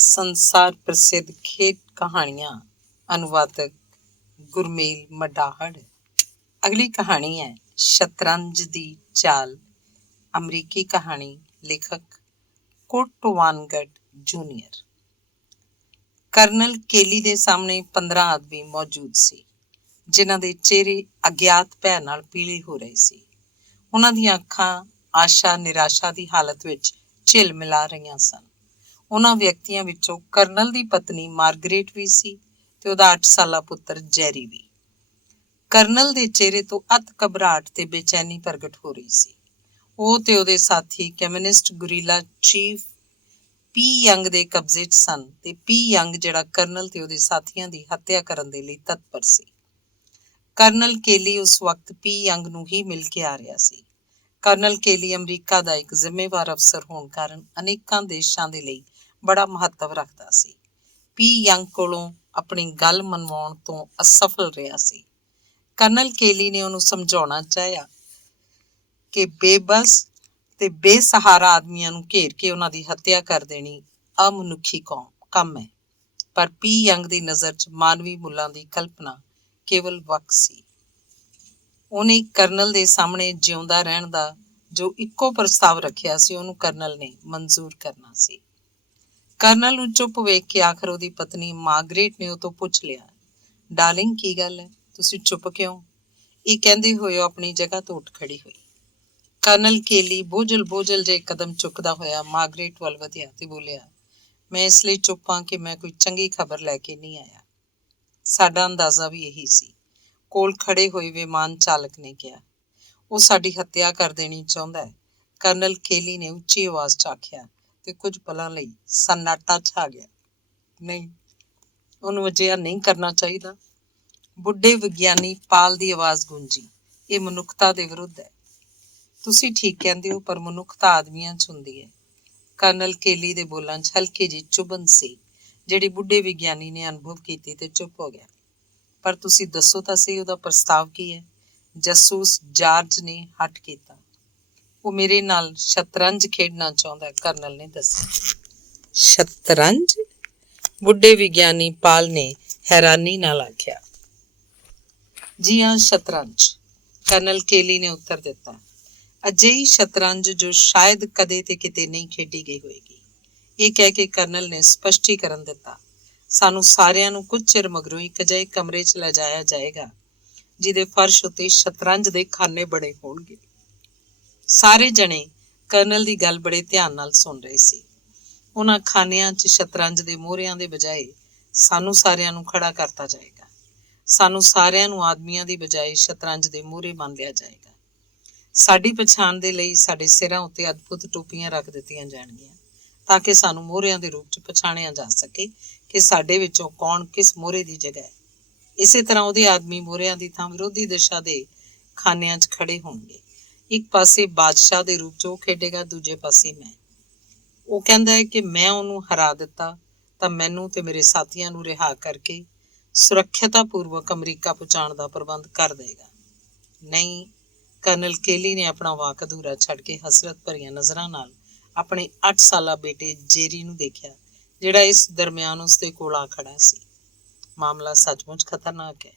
ਸੰਸਾਰ ਪ੍ਰਸਿੱਧ ਖੇਡ ਕਹਾਣੀਆਂ ਅਨੁਵਾਦਕ ਗੁਰਮੇਲ ਮਡਾਹੜ। ਅਗਲੀ ਕਹਾਣੀ ਹੈ ਸ਼ਤਰੰਜ ਦੀ ਚਾਲ। ਅਮਰੀਕੀ ਕਹਾਣੀ, ਲੇਖਕ ਕੋਟਵਾਨਗੜ ਜੂਨੀਅਰ। ਕਰਨਲ ਕੇਲੀ ਦੇ ਸਾਹਮਣੇ 15 ਆਦਮੀ ਮੌਜੂਦ ਸੀ, ਜਿਨ੍ਹਾਂ ਦੇ ਚਿਹਰੇ ਅਗਿਆਤ ਭੈ ਨਾਲ ਪੀਲੇ ਹੋ ਰਹੇ ਸੀ। ਉਹਨਾਂ ਦੀਆਂ ਅੱਖਾਂ ਆਸ਼ਾ ਨਿਰਾਸ਼ਾ ਦੀ ਹਾਲਤ ਵਿੱਚ ਝਿਲ ਮਿਲਾ ਰਹੀਆਂ ਸਨ। ਉਹਨਾਂ ਵਿਅਕਤੀਆਂ ਵਿੱਚੋਂ ਕਰਨਲ ਦੀ ਪਤਨੀ ਮਾਰਗਰੇਟ ਵੀ ਸੀ ਤੇ ਉਹਦਾ 8 ਸਾਲਾ ਪੁੱਤਰ ਜੈਰੀ ਵੀ। ਕਰਨਲ ਦੇ ਚਿਹਰੇ ਤੋਂ ਅਤ ਘਬਰਾਹਟ ਤੇ ਬੇਚੈਨੀ ਪ੍ਰਗਟ ਹੋ ਰਹੀ ਸੀ। ਉਹ ਤੇ ਉਹਦੇ ਸਾਥੀ ਕਮਿਊਨਿਸਟ ਗੁਰੀਲਾ ਚੀਫ ਪੀ ਯੰਗ ਦੇ ਕਬਜ਼ੇ 'ਚ ਸਨ ਤੇ ਪੀ ਯੰਗ ਜਿਹੜਾ ਕਰਨਲ ਤੇ ਉਹਦੇ ਸਾਥੀਆਂ ਦੀ ਹੱਤਿਆ ਕਰਨ ਦੇ ਲਈ ਤਤਪਰ ਸੀ। ਕਰਨਲ ਕੇਲੀ ਉਸ ਵਕਤ ਪੀ ਯੰਗ ਨੂੰ ਹੀ ਮਿਲ ਕੇ ਆ ਰਿਹਾ ਸੀ। ਕਰਨਲ ਕੇਲੀ ਅਮਰੀਕਾ ਦਾ ਇੱਕ ਜ਼ਿੰਮੇਵਾਰ ਅਫਸਰ ਹੋਣ ਕਾਰਨ ਅਨੇਕਾਂ ਦੇਸ਼ਾਂ ਦੇ ਲਈ ਬੜਾ ਮਹੱਤਵ ਰੱਖਦਾ ਸੀ। ਪੀ ਯੰਗ ਕੋਲੋਂ ਆਪਣੀ ਗੱਲ ਮਨਵਾਉਣ ਤੋਂ ਅਸਫਲ ਰਿਹਾ ਸੀ। ਕਰਨਲ ਕੇਲੀ ਨੇ ਉਹਨੂੰ ਸਮਝਾਉਣਾ ਚਾਹਿਆ ਕਿ ਬੇਬਸ ਤੇ ਬੇਸਹਾਰਾ ਆਦਮੀਆਂ ਨੂੰ ਘੇਰ ਕੇ ਉਹਨਾਂ ਦੀ ਹੱਤਿਆ ਕਰ ਦੇਣੀ ਅਮਨੁੱਖੀ ਕੰਮ ਹੈ, ਪਰ ਪੀ ਯੰਗ ਦੀ ਨਜ਼ਰ 'ਚ ਮਾਨਵੀ ਮੁੱਲਾਂ ਦੀ ਕਲਪਨਾ ਕੇਵਲ ਵਕ ਸੀ। ਉਹਨੇ ਕਰਨਲ ਦੇ ਸਾਹਮਣੇ ਜਿਉਂਦਾ ਰਹਿਣ ਦਾ ਜੋ ਇੱਕੋ ਪ੍ਰਸਤਾਵ ਰੱਖਿਆ ਸੀ, ਉਹਨੂੰ ਕਰਨਲ ਨੇ ਮਨਜ਼ੂਰ ਕਰਨਾ ਸੀ। ਕਰਨਲ ਨੂੰ ਚੁੱਪ ਵੇਖ ਕੇ ਆਖਰ ਉਹਦੀ ਪਤਨੀ ਮਾਰਗਰੇਟ ਨੇ ਉਹ ਤੋਂ ਪੁੱਛ ਲਿਆ, ਡਾਰਲਿੰਗ ਕੀ ਗੱਲ ਹੈ, ਤੁਸੀਂ ਚੁੱਪ ਕਿਉਂ? ਇਹ ਕਹਿੰਦੇ ਹੋਏ ਉਹ ਆਪਣੀ ਜਗ੍ਹਾ ਤੋਂ ਉੱਠ ਖੜੀ ਹੋਈ। ਕਰਨਲ ਕੇਲੀ ਬੋਝਲ ਜਿਹੇ ਕਦਮ ਚੁੱਕਦਾ ਹੋਇਆ ਮਾਰਗਰੇਟ ਵੱਲ ਵਧਿਆ ਤੇ ਬੋਲਿਆ, ਮੈਂ ਇਸ ਲਈ ਚੁੱਪ ਹਾਂ ਕਿ ਮੈਂ ਕੋਈ ਚੰਗੀ ਖਬਰ ਲੈ ਕੇ ਨਹੀਂ ਆਇਆ। ਸਾਡਾ ਅੰਦਾਜ਼ਾ ਵੀ ਇਹੀ ਸੀ, ਕੋਲ ਖੜੇ ਹੋਏ ਵਿਮਾਨ ਚਾਲਕ ਨੇ ਕਿਹਾ। ਉਹ ਸਾਡੀ ਹੱਤਿਆ ਕਰ ਦੇਣੀ ਚਾਹੁੰਦਾ ਹੈ, ਕਰਨਲ ਕੇਲੀ ਨੇ ਉੱਚੀ ਆਵਾਜ਼ 'ਚ ਆਖਿਆ ਤੇ ਕੁਝ ਪਲਾਂ ਲਈ ਸੰਨਾਟਾ ਛਾ ਗਿਆ। ਨਹੀਂ, ਉਹਨੂੰ ਅਜਿਹਾ ਨਹੀਂ ਕਰਨਾ ਚਾਹੀਦਾ। ਬੁੱਢੇ ਵਿਗਿਆਨੀ ਪਾਲ ਦੀ ਆਵਾਜ਼ ਗੂੰਜੀ, ਇਹ ਮਨੁੱਖਤਾ ਦੇ ਵਿਰੁੱਧ ਹੈ। ਤੁਸੀਂ ਠੀਕ ਕਹਿੰਦੇ ਹੋ, ਪਰ ਮਨੁੱਖਤਾ ਆਦਮੀਆਂ 'ਚ ਹੁੰਦੀ ਹੈ। ਕਰਨਲ ਕੇਲੀ ਦੇ ਬੋਲਾਂ 'ਚ ਹਲਕੀ ਜਿਹੀ ਚੁਭਨ ਸੀ, ਜਿਹੜੀ ਬੁੱਢੇ ਵਿਗਿਆਨੀ ਨੇ ਅਨੁਭਵ ਕੀਤੀ ਤੇ ਚੁੱਪ ਹੋ ਗਿਆ। ਪਰ ਤੁਸੀਂ ਦੱਸੋ ਤਾਂ ਸਹੀ, ਉਹਦਾ ਪ੍ਰਸਤਾਵ ਕੀ ਹੈ? ਜਾਸੂਸ ਜਾਰਜ ਨੇ ਹੱਟ ਕੀਤਾ। ਉਹ ਮੇਰੇ ਨਾਲ ਸ਼ਤਰੰਜ ਖੇਡਣਾ ਚਾਹੁੰਦਾ, ਕਰਨਲ ਨੇ ਦੱਸਿਆ। ਸ਼ਤਰੰਜ? ਬੁੱਢੇ ਵਿਗਿਆਨੀ ਪਾਲ ਨੇ ਹੈਰਾਨੀ ਨਾਲ ਆਖਿਆ। ਜੀ ਹਾਂ, ਸ਼ਤਰੰਜ, ਕਰਨਲ ਕੇਲੀ ਨੇ ਉੱਤਰ ਦਿੱਤਾ। ਅਜਿਹੀ ਸ਼ਤਰੰਜ ਜੋ ਸ਼ਾਇਦ ਕਦੇ ਤੇ ਕਿਤੇ ਨਹੀਂ ਖੇਡੀ ਗਈ ਹੋਏਗੀ। ਇਹ ਕਹਿ ਕੇ ਕਰਨਲ ਨੇ ਸਪਸ਼ਟੀਕਰਨ ਦਿੱਤਾ, ਸਾਨੂੰ ਸਾਰਿਆਂ ਨੂੰ ਕੁਝ ਚਿਰ ਮਗਰੋਂ ਇੱਕ ਅਜਿਹੇ ਕਮਰੇ 'ਚ ਲਿਜਾਇਆ ਜਾਏਗਾ ਜਿਹਦੇ ਫਰਸ਼ ਉੱਤੇ ਸ਼ਤਰੰਜ ਦੇ ਖਾਨੇ ਬਣੇ ਹੋਣਗੇ। ਸਾਰੇ ਜਣੇ ਕਰਨਲ ਦੀ ਗੱਲ ਬੜੇ ਧਿਆਨ ਨਾਲ ਸੁਣ ਰਹੇ ਸੀ। ਉਹਨਾਂ ਖਾਨਿਆਂ 'ਚ ਸ਼ਤਰੰਜ ਦੇ ਮੋਹਰਿਆਂ ਦੇ ਬਜਾਏ ਸਾਨੂੰ ਸਾਰਿਆਂ ਨੂੰ ਖੜਾ ਕਰਤਾ ਜਾਏਗਾ। ਸਾਨੂੰ ਸਾਰਿਆਂ ਨੂੰ ਆਦਮੀਆਂ ਦੀ ਬਜਾਏ ਸ਼ਤਰੰਜ ਦੇ ਮੋਹਰੇ ਮੰਨ ਲਿਆ ਜਾਏਗਾ। ਸਾਡੀ ਪਛਾਣ ਦੇ ਲਈ ਸਾਡੇ ਸਿਰਾਂ ਉੱਤੇ ਅਦਭੁਤ ਟੋਪੀਆਂ ਰੱਖ ਦਿੱਤੀਆਂ ਜਾਣਗੀਆਂ, ਤਾਂ ਕਿ ਸਾਨੂੰ ਮੋਹਰਿਆਂ ਦੇ ਰੂਪ 'ਚ ਪਛਾਣਿਆ ਜਾ ਸਕੇ ਕਿ ਸਾਡੇ ਵਿੱਚੋਂ ਕੌਣ ਕਿਸ ਮੋਹਰੇ ਦੀ ਜਗ੍ਹਾ ਹੈ। ਇਸੇ ਤਰ੍ਹਾਂ ਉਹਦੇ ਆਦਮੀ ਮੋਹਰਿਆਂ ਦੀ ਥਾਂ ਵਿਰੋਧੀ ਦਿਸ਼ਾ ਦੇ ਖਾਨਿਆਂ 'ਚ ਖੜੇ ਹੋਣਗੇ। ਇੱਕ ਪਾਸੇ ਬਾਦਸ਼ਾਹ ਦੇ ਰੂਪ 'ਚ ਉਹ ਖੇਡੇਗਾ, ਦੂਜੇ ਪਾਸੇ ਮੈਂ। ਉਹ ਕਹਿੰਦਾ ਹੈ ਕਿ ਮੈਂ ਉਹਨੂੰ ਹਰਾ ਦਿੱਤਾ ਤਾਂ ਮੈਨੂੰ ਤੇ ਮੇਰੇ ਸਾਥੀਆਂ ਨੂੰ ਰਿਹਾ ਕਰਕੇ ਸੁਰੱਖਿਅਤਾ ਪੂਰਵਕ ਅਮਰੀਕਾ ਪਹੁੰਚਾਉਣ ਦਾ ਪ੍ਰਬੰਧ ਕਰ ਦੇਗਾ। ਨਹੀਂ, ਕਰਨਲ ਕੇਲੀ ਨੇ ਆਪਣਾ ਵਾਕ ਅਧੂਰਾ ਛੱਡ ਕੇ ਹਸਰਤ ਭਰੀਆਂ ਨਜ਼ਰਾਂ ਨਾਲ ਆਪਣੇ 8 ਸਾਲਾ ਬੇਟੇ ਜੇਰੀ ਨੂੰ ਦੇਖਿਆ, ਜਿਹੜਾ ਇਸ ਦਰਮਿਆਨ ਉਸਦੇ ਕੋਲ ਆ ਖੜਾ ਸੀ। ਮਾਮਲਾ ਸੱਚਮੁੱਚ ਖਤਰਨਾਕ ਹੈ,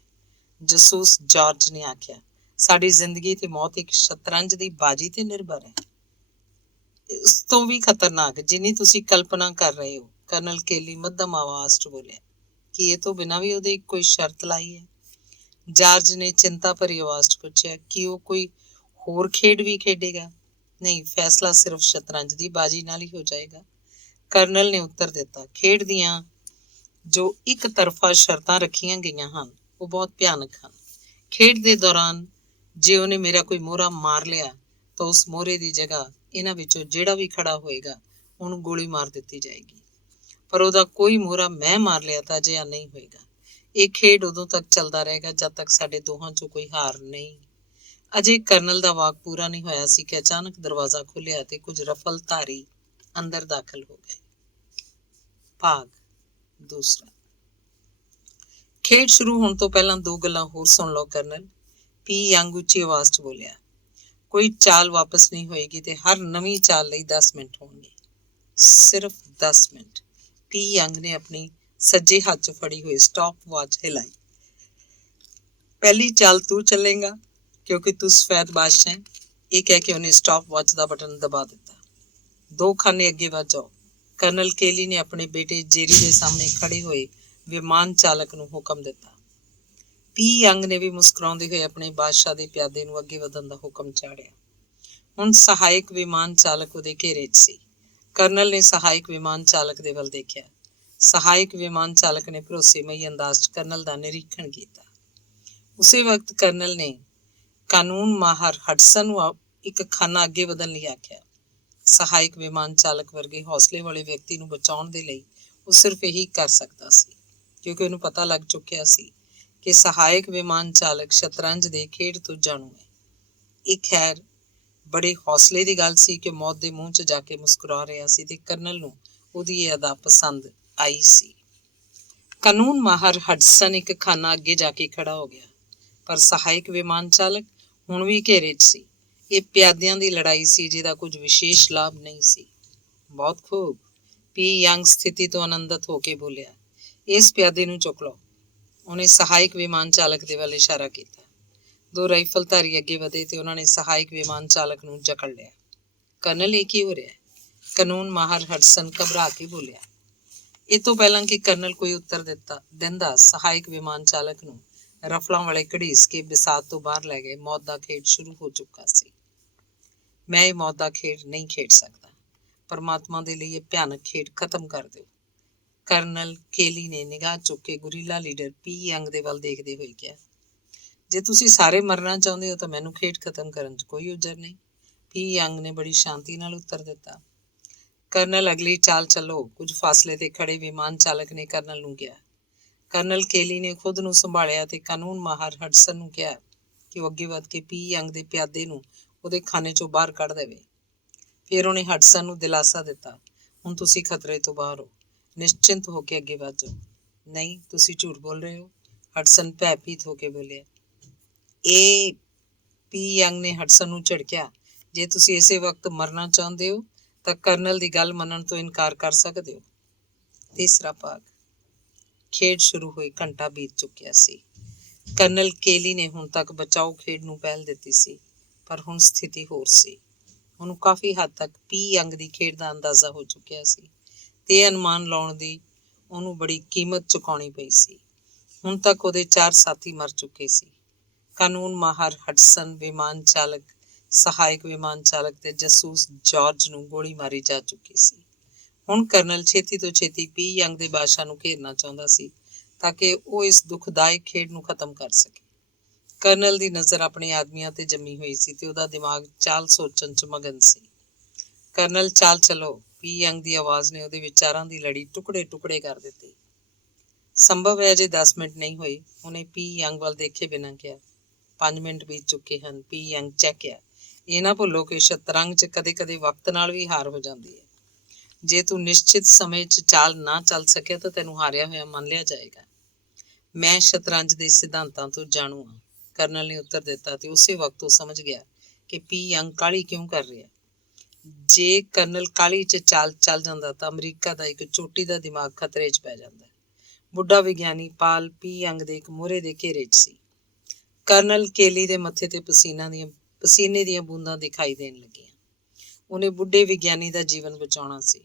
ਜਾਸੂਸ ਜਾਰਜ ਨੇ ਆਖਿਆ। ਸਾਡੀ ਜ਼ਿੰਦਗੀ ਤੇ ਮੌਤ ਇੱਕ ਸ਼ਤਰੰਜ ਦੀ ਬਾਜੀ ਤੇ ਨਿਰਭਰ ਹੈ। ਉਸ ਤੋਂ ਵੀ ਖਤਰਨਾਕ ਜਿੰਨੀ ਤੁਸੀਂ ਕਲਪਨਾ ਕਰ ਰਹੇ ਹੋ, ਕਰਨਲ ਕੇਲੀ ਮੱਧਮ ਆਵਾਜ਼ 'ਚ ਬੋਲਿਆ। ਕੀ ਇਹ ਤੋਂ ਬਿਨਾਂ ਵੀ ਉਹਦੇ ਕੋਈ ਸ਼ਰਤ ਲਾਈ ਹੈ? ਜਾਰਜ ਨੇ ਚਿੰਤਾ ਭਰੀ ਆਵਾਜ਼ 'ਚ ਪੁੱਛਿਆ, ਕੀ ਉਹ ਕੋਈ ਹੋਰ ਖੇਡ ਵੀ ਖੇਡੇਗਾ? ਨਹੀਂ, ਫੈਸਲਾ ਸਿਰਫ ਸ਼ਤਰੰਜ ਦੀ ਬਾਜੀ ਨਾਲ ਹੀ ਹੋ ਜਾਏਗਾ, ਕਰਨਲ ਨੇ ਉੱਤਰ ਦਿੱਤਾ। ਖੇਡ ਦੀਆਂ ਜੋ ਇੱਕ ਤਰਫਾ ਸ਼ਰਤਾਂ ਰੱਖੀਆਂ ਗਈਆਂ ਹਨ, ਉਹ ਬਹੁਤ ਭਿਆਨਕ ਹਨ। ਖੇਡ ਦੇ ਦੌਰਾਨ ਜੇ ਉਹਨੇ ਮੇਰਾ ਕੋਈ ਮੋਹਰਾ ਮਾਰ ਲਿਆ ਤਾਂ ਉਸ ਮੋਹਰੇ ਦੀ ਜਗ੍ਹਾ ਇਹਨਾਂ ਵਿੱਚੋਂ ਜਿਹੜਾ ਵੀ ਖੜਾ ਹੋਏਗਾ ਉਹਨੂੰ ਗੋਲੀ ਮਾਰ ਦਿੱਤੀ ਜਾਏਗੀ। ਪਰ ਉਹਦਾ ਕੋਈ ਮੋਹਰਾ ਮੈਂ ਮਾਰ ਲਿਆ ਤਾਂ ਅਜਿਹਾ ਨਹੀਂ ਹੋਏਗਾ। ਇਹ ਖੇਡ ਉਦੋਂ ਤੱਕ ਚੱਲਦਾ ਰਹੇਗਾ ਜਦ ਤੱਕ ਸਾਡੇ ਦੋਹਾਂ 'ਚੋਂ ਕੋਈ ਹਾਰ ਨਹੀਂ। ਅਜੇ ਕਰਨਲ ਦਾ ਵਾਕ ਪੂਰਾ ਨਹੀਂ ਹੋਇਆ ਸੀ ਕਿ ਅਚਾਨਕ ਦਰਵਾਜ਼ਾ ਖੁੱਲਿਆ ਤੇ ਕੁਝ ਰਫਲਧਾਰੀ ਅੰਦਰ ਦਾਖਲ ਹੋ ਗਏ। ਭਾਗ ਦੂਸਰਾ। ਖੇਡ ਸ਼ੁਰੂ ਹੋਣ ਤੋਂ ਪਹਿਲਾਂ 2 ਗੱਲਾਂ ਹੋਰ ਸੁਣ ਲਓ ਕਰਨਲ, ਪੀ ਯੰਗ ਉੱਚੀ ਆਵਾਜ਼ 'ਚ ਬੋਲਿਆ। ਕੋਈ ਚਾਲ ਵਾਪਸ ਨਹੀਂ ਹੋਏਗੀ ਤੇ ਹਰ ਨਵੀਂ ਚਾਲ ਲਈ 10 ਮਿੰਟ ਹੋਣਗੇ, ਸਿਰਫ 10 ਮਿੰਟ। ਪੀ ਯੰਗ ਨੇ ਆਪਣੀ ਸੱਜੇ ਹੱਥ 'ਚ ਫੜੀ ਹੋਈ ਸਟਾਪ ਵਾਚ ਹਿਲਾਈ। ਪਹਿਲੀ ਚਾਲ ਤੂੰ ਚੱਲੇਗਾ ਕਿਉਂਕਿ ਤੂੰ ਸਫੈਦ ਬਾਦਸ਼ਾਹ ਹੈ, ਇਹ ਕਹਿ ਕੇ ਉਹਨੇ ਸਟਾਪ ਵਾਚ ਦਾ ਬਟਨ ਦਬਾ ਦਿੱਤਾ। 2 ਖਾਨੇ ਅੱਗੇ ਵੱਧ ਜਾਓ। ਕਰਨਲ ਕੇਲੀ ਨੇ ਆਪਣੇ ਬੇਟੇ ਜੇਰੀ ਦੇ ਸਾਹਮਣੇ ਖੜੇ ਹੋਏ ਵਿਮਾਨ ਚਾਲਕ ਨੂੰ ਹੁਕਮ ਦਿੱਤਾ। ਪੀ ਯੰਗ ਨੇ ਵੀ ਮੁਸਕਰਾਉਂਦੇ ਹੋਏ ਆਪਣੇ ਬਾਦਸ਼ਾਹ ਦੇ ਪਿਆਦੇ ਨੂੰ ਅੱਗੇ ਵਧਣ ਦਾ ਹੁਕਮ ਚਾੜਿਆ। ਹੁਣ ਸਹਾਇਕ ਵਿਮਾਨ ਚਾਲਕ ਉਹਦੇ ਘੇਰੇ 'ਚ ਸੀ। ਕਰਨਲ ਨੇ ਸਹਾਇਕ ਵਿਮਾਨ ਚਾਲਕ ਦੇ ਵੱਲ ਦੇਖਿਆ। ਸਹਾਇਕ ਵਿਮਾਨ ਚਾਲਕ ਨੇ ਭਰੋਸੇਮਈ ਅੰਦਾਜ਼ 'ਚ ਕਰਨਲ ਦਾ ਨਿਰੀਖਣ ਕੀਤਾ। ਉਸੇ ਵਕਤ ਕਰਨਲ ਨੇ ਕਾਨੂੰਨ ਮਾਹਰ ਹਡਸਨ ਨੂੰ ਇੱਕ ਖਾਨਾ ਅੱਗੇ ਵਧਣ ਲਈ ਆਖਿਆ। ਸਹਾਇਕ ਵਿਮਾਨ ਚਾਲਕ ਵਰਗੇ ਹੌਸਲੇ ਵਾਲੇ ਵਿਅਕਤੀ ਨੂੰ ਬਚਾਉਣ ਦੇ ਲਈ ਉਹ ਸਿਰਫ ਇਹੀ ਕਰ ਸਕਦਾ ਸੀ, ਕਿਉਂਕਿ ਉਹਨੂੰ ਪਤਾ ਲੱਗ ਚੁੱਕਿਆ ਸੀ ਕਿ ਸਹਾਇਕ ਵਿਮਾਨ ਚਾਲਕ ਸ਼ਤਰੰਜ ਦੇ ਖੇਡ ਤੋਂ ਜਾਣੂ ਹੈ। ਇਹ ਖੈਰ ਬੜੇ ਹੌਸਲੇ ਦੀ ਗੱਲ ਸੀ ਕਿ ਮੌਤ ਦੇ ਮੂੰਹ 'ਚ ਜਾ ਕੇ ਮੁਸਕਰਾ ਰਿਹਾ ਸੀ ਤੇ ਕਰਨਲ ਨੂੰ ਉਹਦੀ ਇਹ ਅਦਾ ਪਸੰਦ ਆਈ ਸੀ। ਕਾਨੂੰਨ ਮਾਹਰ ਹਡਸਨ ਇੱਕ ਖਾਨਾ ਅੱਗੇ ਜਾ ਕੇ ਖੜਾ ਹੋ ਗਿਆ, ਪਰ ਸਹਾਇਕ ਵਿਮਾਨ ਚਾਲਕ ਹੁਣ ਵੀ ਘੇਰੇ 'ਚ ਸੀ। ਇਹ ਪਿਆਦਿਆਂ ਦੀ ਲੜਾਈ ਸੀ ਜਿਹਦਾ ਕੁਝ ਵਿਸ਼ੇਸ਼ ਲਾਭ ਨਹੀਂ ਸੀ। ਬਹੁਤ ਖੂਬ, ਪੀ ਯੰਗ ਸਥਿਤੀ ਤੋਂ ਆਨੰਦਿਤ ਹੋ ਕੇ ਬੋਲਿਆ। ਇਸ ਪਿਆਦੇ ਨੂੰ ਚੁੱਕ ਲਓ। ਉਹਨੇ ਸਹਾਇਕ ਵਿਮਾਨ ਚਾਲਕ ਦੇ ਵੱਲ ਇਸ਼ਾਰਾ ਕੀਤਾ। 2 ਰਾਈਫਲਧਾਰੀ ਅੱਗੇ ਵਧੇ ਤੇ ਉਹਨਾਂ ਨੇ ਸਹਾਇਕ ਵਿਮਾਨ ਚਾਲਕ ਨੂੰ ਜਕੜ ਲਿਆ। ਕਰਨਲ, ਇਹ ਕੀ ਹੋ ਰਿਹਾ ਹੈ? ਕਾਨੂੰਨ ਮਾਹਰ ਹਡਸਨ ਘਬਰਾ ਕੇ ਬੋਲਿਆ। ਇਹ ਤੋਂ ਪਹਿਲਾਂ ਕਿ ਕਰਨਲ ਕੋਈ ਉੱਤਰ ਦਿੰਦਾ ਸਹਾਇਕ ਵਿਮਾਨ ਚਾਲਕ ਨੂੰ ਰਫਲਾਂ ਵਾਲੇ ਘੜੀਸ ਕੇ ਬਿਸਾਤ ਤੋਂ ਬਾਹਰ ਲੈ ਗਏ। ਮੌਤ ਦਾ ਖੇਡ ਸ਼ੁਰੂ ਹੋ ਚੁੱਕਾ ਸੀ। ਮੈਂ ਇਹ ਮੌਤ ਦਾ ਖੇਡ ਨਹੀਂ ਖੇਡ ਸਕਦਾ। ਪਰਮਾਤਮਾ ਦੇ ਲਈ ਇਹ ਭਿਆਨਕ ਖੇਡ ਖਤਮ ਕਰ ਦਿਓ। ਕਰਨਲ ਕੇਲੀ ਨੇ ਨਿਗਾਹ ਚੁੱਕ ਕੇ ਗੁਰੀਲਾ ਲੀਡਰ ਪੀ ਯੰਗ ਦੇ ਵੱਲ ਦੇਖਦੇ ਹੋਏ ਕਿਹਾ। ਜੇ ਤੁਸੀਂ ਸਾਰੇ ਮਰਨਾ ਚਾਹੁੰਦੇ ਹੋ ਤਾਂ ਮੈਨੂੰ ਖੇਡ ਖਤਮ ਕਰਨ 'ਚ ਕੋਈ ਉਜਰ ਨਹੀਂ, ਪੀ ਯੰਗ ਨੇ ਬੜੀ ਸ਼ਾਂਤੀ ਨਾਲ ਉੱਤਰ ਦਿੱਤਾ। ਕਰਨਲ, ਅਗਲੀ ਚਾਲ ਚੱਲੋ। ਕੁਝ ਫਾਸਲੇ ਤੇ ਖੜੇ ਵਿਮਾਨ ਚਾਲਕ ਨੇ ਕਰਨਲ ਨੂੰ ਕਿਹਾ। ਕਰਨਲ ਕੇਲੀ ਨੇ ਖੁਦ ਨੂੰ ਸੰਭਾਲਿਆ ਤੇ ਕਾਨੂੰਨ ਮਾਹਰ ਹਡਸਨ ਨੂੰ ਕਿਹਾ ਕਿ ਉਹ ਅੱਗੇ ਵੱਧ ਕੇ ਪੀ ਯੰਗ ਦੇ ਪਿਆਦੇ ਨੂੰ ਉਹਦੇ ਖਾਨੇ 'ਚੋਂ ਬਾਹਰ ਕੱਢ ਦੇਵੇ। ਫਿਰ ਉਹਨੇ ਹਡਸਨ ਨੂੰ ਦਿਲਾਸਾ ਦਿੱਤਾ, ਹੁਣ ਤੁਸੀਂ ਖਤਰੇ ਤੋਂ ਬਾਹਰ ਹੋ, ਨਿਸ਼ਚਿੰਤ ਹੋ ਕੇ ਅੱਗੇ ਵੱਧ ਜਾਓ। ਨਹੀਂ, ਤੁਸੀਂ ਝੂਠ ਬੋਲ ਰਹੇ ਹੋ, ਹਡਸਨ ਭੈਭੀਤ ਹੋ ਕੇ ਬੋਲਿਆ। ਇਹ ਪੀ ਯੰਗ ਨੇ ਹਡਸਨ ਨੂੰ ਝਿੜਕਿਆ। ਜੇ ਤੁਸੀਂ ਇਸੇ ਵਕਤ ਮਰਨਾ ਚਾਹੁੰਦੇ ਹੋ ਤਾਂ ਕਰਨਲ ਦੀ ਗੱਲ ਮੰਨਣ ਤੋਂ ਇਨਕਾਰ ਕਰ ਸਕਦੇ ਹੋ। ਤੀਸਰਾ ਭਾਗ। ਖੇਡ ਸ਼ੁਰੂ ਹੋਈ ਘੰਟਾ ਬੀਤ ਚੁੱਕਿਆ ਸੀ। ਕਰਨਲ ਕੇਲੀ ਨੇ ਹੁਣ ਤੱਕ ਬਚਾਓ ਖੇਡ ਨੂੰ ਪਹਿਲ ਦਿੱਤੀ ਸੀ, ਪਰ ਹੁਣ ਸਥਿਤੀ ਹੋਰ ਸੀ। ਉਹਨੂੰ ਕਾਫੀ ਹੱਦ ਤੱਕ ਪੀ ਯੰਗ ਦੀ ਖੇਡ ਦਾ ਅੰਦਾਜ਼ਾ ਹੋ ਚੁੱਕਿਆ ਸੀ ਤੇ ਇਹ ਅਨੁਮਾਨ ਲਾਉਣ ਦੀ ਉਹਨੂੰ ਬੜੀ ਕੀਮਤ ਚੁਕਾਉਣੀ ਪਈ ਸੀ। ਹੁਣ ਤੱਕ ਉਹਦੇ 4 ਸਾਥੀ ਮਰ ਚੁੱਕੇ ਸੀ। ਕਾਨੂੰਨ ਮਾਹਰ ਹਡਸਨ, ਵਿਮਾਨ ਚਾਲਕ, ਸਹਾਇਕ ਵਿਮਾਨ ਚਾਲਕ ਤੇ ਜਾਸੂਸ ਜਾਰਜ ਨੂੰ ਗੋਲੀ ਮਾਰੀ ਜਾ ਚੁੱਕੀ ਸੀ। ਹੁਣ ਕਰਨਲ ਛੇਤੀ ਤੋਂ ਛੇਤੀ ਪੀ ਯੰਗ ਦੇ ਬਾਦਸ਼ਾਹ ਨੂੰ ਘੇਰਨਾ ਚਾਹੁੰਦਾ ਸੀ ਤਾਂ ਕਿ ਉਹ ਇਸ ਦੁਖਦਾਇਕ ਖੇਡ ਨੂੰ ਖਤਮ ਕਰ ਸਕੇ। ਕਰਨਲ ਦੀ ਨਜ਼ਰ ਆਪਣੇ ਆਦਮੀਆਂ ਤੇ ਜੰਮੀ ਹੋਈ ਸੀ ਤੇ ਉਹਦਾ ਦਿਮਾਗ ਚਾਲ ਸੋਚਣ 'ਚ ਮਗਨ ਸੀ। ਕਰਨਲ, ਚਾਲ ਚਲੋ। ਪੀ ਯੰਗ ਦੀ ਆਵਾਜ਼ ਨੇ ਉਹਦੇ ਵਿਚਾਰਾਂ ਦੀ ਲੜੀ ਟੁਕੜੇ ਟੁਕੜੇ ਕਰ ਦਿੱਤੀ। ਸੰਭਵ ਹੈ ਅਜੇ 10 ਮਿੰਟ ਨਹੀਂ ਹੋਏ, ਉਹਨੇ ਪੀ ਯੰਗ ਵੱਲ ਦੇਖੇ ਬਿਨਾਂ ਕਿਹਾ। 5 ਮਿੰਟ ਬੀਤ ਚੁੱਕੇ ਹਨ। ਪੀ ਯੰਗ ਚਹਿਕਿਆ। ਇਹ ਨਾ ਭੁੱਲੋ ਕਿ ਸ਼ਤਰੰਜ 'ਚ ਕਦੇ ਕਦੇ ਵਕਤ ਨਾਲ ਵੀ ਹਾਰ ਹੋ ਜਾਂਦੀ ਹੈ। ਜੇ ਤੂੰ ਨਿਸ਼ਚਿਤ ਸਮੇਂ 'ਚ ਚਾਲ ਨਾ ਚੱਲ ਸਕਿਆ ਤਾਂ ਤੈਨੂੰ ਹਾਰਿਆ ਹੋਇਆ ਮੰਨ ਲਿਆ ਜਾਏਗਾ। ਮੈਂ ਸ਼ਤਰੰਜ ਦੇ ਸਿਧਾਂਤਾਂ ਤੋਂ ਜਾਣੂ ਹਾਂ, ਕਰਨਲ ਨੇ ਉੱਤਰ ਦਿੱਤਾ ਤੇ ਉਸੇ ਵਕਤ ਉਹ ਸਮਝ ਗਿਆ ਕਿ ਪੀ ਯੰਗ ਕਾਹਲੀ ਕਿਉਂ ਕਰ ਰਿਹਾ। ਜੇ ਕਰਨਲ ਕਾਹਲੀ 'ਚ ਚਾਲ ਚੱਲ ਜਾਂਦਾ ਤਾਂ ਅਮਰੀਕਾ ਦਾ ਇੱਕ ਚੋਟੀ ਦਾ ਦਿਮਾਗ ਖਤਰੇ 'ਚ ਪੈ ਜਾਂਦਾ। ਬੁੱਢਾ ਵਿਗਿਆਨੀ ਪਾਲ ਪੀ ਯੰਗ ਦੇ ਇੱਕ ਮੋਹਰੇ ਦੇ ਘੇਰੇ 'ਚ ਸੀ। ਕਰਨਲ ਕੇਲੀ ਦੇ ਮੱਥੇ ਤੇ ਪਸੀਨੇ ਦੀਆਂ ਬੂੰਦਾਂ ਦਿਖਾਈ ਦੇਣ ਲੱਗੀਆਂ। ਉਹਨੇ ਬੁੱਢੇ ਵਿਗਿਆਨੀ ਦਾ ਜੀਵਨ ਬਚਾਉਣਾ ਸੀ।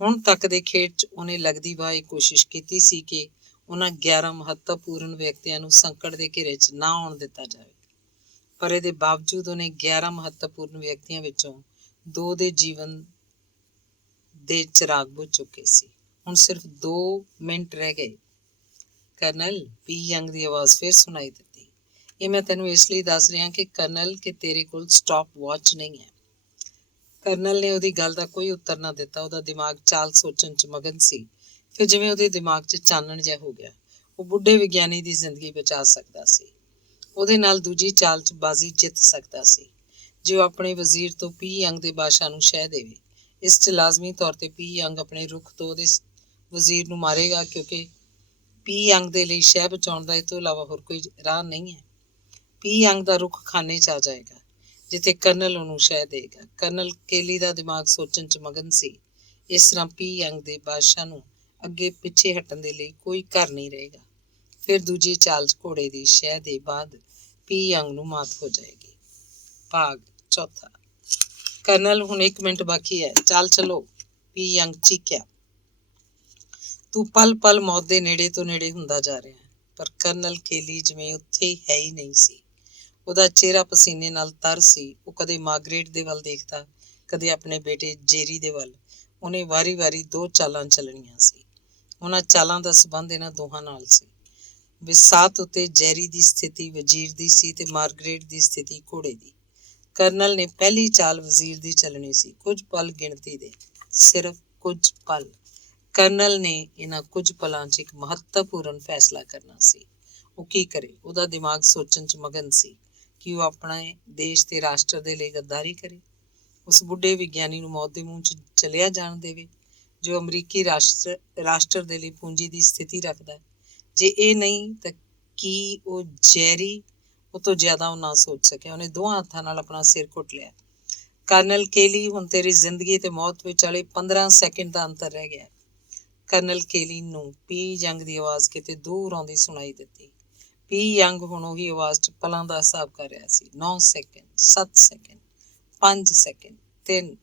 ਹੁਣ ਤੱਕ ਦੇ ਖੇਡ 'ਚ ਉਹਨੇ ਲੱਗਦੀ ਵਾਹ ਇਹ ਕੋਸ਼ਿਸ਼ ਕੀਤੀ ਸੀ ਕਿ ਉਹਨਾਂ 11 ਮਹੱਤਵਪੂਰਨ ਵਿਅਕਤੀਆਂ ਨੂੰ ਸੰਕਟ ਦੇ ਘੇਰੇ 'ਚ ਨਾ ਆਉਣ ਦਿੱਤਾ ਜਾਵੇ, ਪਰ ਇਹਦੇ ਬਾਵਜੂਦ ਉਹਨੇ 11 ਮਹੱਤਵਪੂਰਨ ਵਿਅਕਤੀਆਂ ਵਿੱਚੋਂ 2 ਦੇ ਜੀਵਨ ਦੇ ਚਿਰਾਗ ਬੁੱਝ ਚੁੱਕੇ ਸੀ। ਹੁਣ ਸਿਰਫ 2 ਮਿੰਟ ਰਹਿ ਗਏ। ਕਰਨਲ, ਪੀ ਯੰਗ ਦੀ ਆਵਾਜ਼ ਫਿਰ ਸੁਣਾਈ ਦਿੱਤੀ। ਇਹ ਮੈਂ ਤੈਨੂੰ ਇਸ ਲਈ ਦੱਸ ਰਿਹਾ ਕਿ ਕਰਨਲ, ਕਿ ਤੇਰੇ ਕੋਲ ਸਟਾਪ ਵਾਚ ਨਹੀਂ ਹੈ। ਕਰਨਲ ਨੇ ਉਹਦੀ ਗੱਲ ਦਾ ਕੋਈ ਉੱਤਰ ਨਾ ਦਿੱਤਾ। ਉਹਦਾ ਦਿਮਾਗ ਚਾਲ ਸੋਚਣ 'ਚ ਮਗਨ ਸੀ। ਫਿਰ ਜਿਵੇਂ ਉਹਦੇ ਦਿਮਾਗ 'ਚ ਚਾਨਣ ਜਿਹਾ ਹੋ ਗਿਆ। ਉਹ ਬੁੱਢੇ ਵਿਗਿਆਨੀ ਦੀ ਜ਼ਿੰਦਗੀ ਬਚਾ ਸਕਦਾ ਸੀ। ਉਹਦੇ ਨਾਲ ਦੂਜੀ ਚਾਲ 'ਚ ਬਾਜ਼ੀ ਜਿੱਤ ਸਕਦਾ ਸੀ ਜੇ ਉਹ ਆਪਣੇ ਵਜ਼ੀਰ ਤੋਂ ਪੀ ਯੰਗ ਦੇ ਬਾਦਸ਼ਾਹ ਨੂੰ ਸ਼ਹਿ ਦੇਵੇ। ਇਸ 'ਚ ਲਾਜ਼ਮੀ ਤੌਰ 'ਤੇ ਪੀ ਯੰਗ ਆਪਣੇ ਰੁੱਖ ਤੋਂ ਉਹਦੇ ਵਜ਼ੀਰ ਨੂੰ ਮਾਰੇਗਾ, ਕਿਉਂਕਿ ਪੀ ਯੰਗ ਦੇ ਲਈ ਸ਼ਹਿ ਬਚਾਉਣ ਦਾ ਇਹ ਤੋਂ ਇਲਾਵਾ ਹੋਰ ਕੋਈ ਰਾਹ ਨਹੀਂ ਹੈ। ਪੀ ਯੰਗ ਦਾ ਰੁੱਖ ਖਾਨੇ 'ਚ ਆ ਜਾਏਗਾ ਜਿੱਥੇ ਕਰਨਲ ਉਹਨੂੰ ਸ਼ਹਿ ਦੇਗਾ। ਕਰਨਲ ਕੇਲੀ ਦਾ ਦਿਮਾਗ ਸੋਚਣ 'ਚ ਮਗਨ ਸੀ। ਇਸ ਤਰ੍ਹਾਂ ਪੀ ਯੰਗ ਦੇ ਬਾਦਸ਼ਾਹ ਨੂੰ ਅੱਗੇ ਪਿੱਛੇ ਹਟਣ ਦੇ ਲਈ ਕੋਈ ਘਰ ਨਹੀਂ ਰਹੇਗਾ। ਫਿਰ ਦੂਜੀ ਚਾਲ 'ਚ ਘੋੜੇ ਦੀ ਸ਼ਹਿ ਦੇ ਬਾਅਦ ਪੀ ਯੰਗ ਨੂੰ ਮਾਤ ਹੋ ਜਾਏਗੀ। ਭਾਗ ਚੌਥਾ। ਕਰਨਲ, ਹੁਣ 1 ਮਿੰਟ ਬਾਕੀ ਹੈ, ਚੱਲ ਚਲੋ, ਪੀ ਯੰਗ ਚੀਕਿਆ। ਤੂੰ ਪਲ ਪਲ ਮੌਤ ਦੇ ਨੇੜੇ ਤੋਂ ਨੇੜੇ ਹੁੰਦਾ ਜਾ ਰਿਹਾ ਹੈ। ਪਰ ਕਰਨਲ ਕੇਲੀ ਜਿਵੇਂ ਉੱਥੇ ਹੈ ਹੀ ਨਹੀਂ ਸੀ। ਉਹਦਾ ਚਿਹਰਾ ਪਸੀਨੇ ਨਾਲ ਤਰ ਸੀ। ਉਹ ਕਦੇ ਮਾਰਗਰੇਟ ਦੇ ਵੱਲ ਦੇਖਦਾ, ਕਦੇ ਆਪਣੇ ਬੇਟੇ ਜੇਰੀ ਦੇ ਵੱਲ। ਉਹਨੇ ਵਾਰੀ-ਵਾਰੀ 2 ਚਾਲਾਂ ਚੱਲਣੀਆਂ ਸੀ। ਉਹਨਾਂ ਚਾਲਾਂ ਦਾ ਸੰਬੰਧ ਇਹਨਾਂ ਦੋਹਾਂ ਨਾਲ ਸੀ। ਵਿਸਾਤ ਉੱਤੇ ਜੈਰੀ ਦੀ ਸਥਿਤੀ ਵਜ਼ੀਰ ਦੀ ਸੀ ਤੇ ਮਾਰਗਰੇਟ ਦੀ ਸਥਿਤੀ ਘੋੜੇ ਦੀ। ਕਰਨਲ ਨੇ ਪਹਿਲੀ ਚਾਲ ਵਜ਼ੀਰ ਦੀ ਚੱਲਣੀ ਸੀ। ਕੁਝ ਪਲ ਗਿਣਤੀ ਦੇ, ਸਿਰਫ ਕੁਝ ਪਲ। ਕਰਨਲ ਨੇ ਇਹਨਾਂ ਕੁਝ ਪਲਾਂ 'ਚ ਇੱਕ ਮਹੱਤਵਪੂਰਨ ਫੈਸਲਾ ਕਰਨਾ ਸੀ। ਉਹ ਕੀ ਕਰੇ? ਉਹਦਾ ਦਿਮਾਗ ਸੋਚਣ 'ਚ ਮਗਨ ਸੀ ਕਿ ਉਹ ਆਪਣੇ ਦੇਸ਼ ਤੇ ਰਾਸ਼ਟਰ ਦੇ ਲਈ ਗੱਦਾਰੀ ਕਰੇ, ਉਸ ਬੁੱਢੇ ਵਿਗਿਆਨੀ ਨੂੰ ਮੌਤ ਦੇ ਮੂੰਹ 'ਚ ਚਲਿਆ ਜਾਣ ਦੇਵੇ ਜੋ ਅਮਰੀਕੀ ਰਾਸ਼ਟਰ ਦੇ ਲਈ ਪੂੰਜੀ ਦੀ ਸਥਿਤੀ ਰੱਖਦਾ ਹੈ। ਜੇ ਇਹ ਨਹੀਂ ਤਾਂ ਕੀ ਉਹ ਜੈਰੀ? ਉਹ ਤੋਂ ਜ਼ਿਆਦਾ ਉਹ ਨਾ ਸੋਚ ਸਕਿਆ। ਉਹਨੇ ਦੋਹਾਂ ਹੱਥਾਂ ਨਾਲ ਆਪਣਾ ਸਿਰ ਘੁੱਟ ਲਿਆ। ਕਰਨਲ ਕੇਲੀ, ਹੁਣ ਤੇਰੀ ਜ਼ਿੰਦਗੀ ਤੇ ਮੌਤ ਵਿਚਾਲੇ 15 ਸੈਕਿੰਡ ਦਾ ਅੰਤਰ ਰਹਿ ਗਿਆ। ਕਰਨਲ ਕੇਲੀ ਨੂੰ ਪੀ ਯੰਗ ਦੀ ਆਵਾਜ਼ ਕਿਤੇ ਦੂਰ ਆਉਂਦੀ ਸੁਣਾਈ ਦਿੱਤੀ। ਪੀ ਯੰਗ ਹੁਣ ਉਹੀ ਆਵਾਜ਼ 'ਚ ਪਲਾਂ ਦਾ ਹਿਸਾਬ ਕਰ ਰਿਹਾ ਸੀ। 9 ਸੈਕਿੰਡ, 7 ਸੈਕਿੰਡ, 5 ਸੈਕਿੰਡ, 3,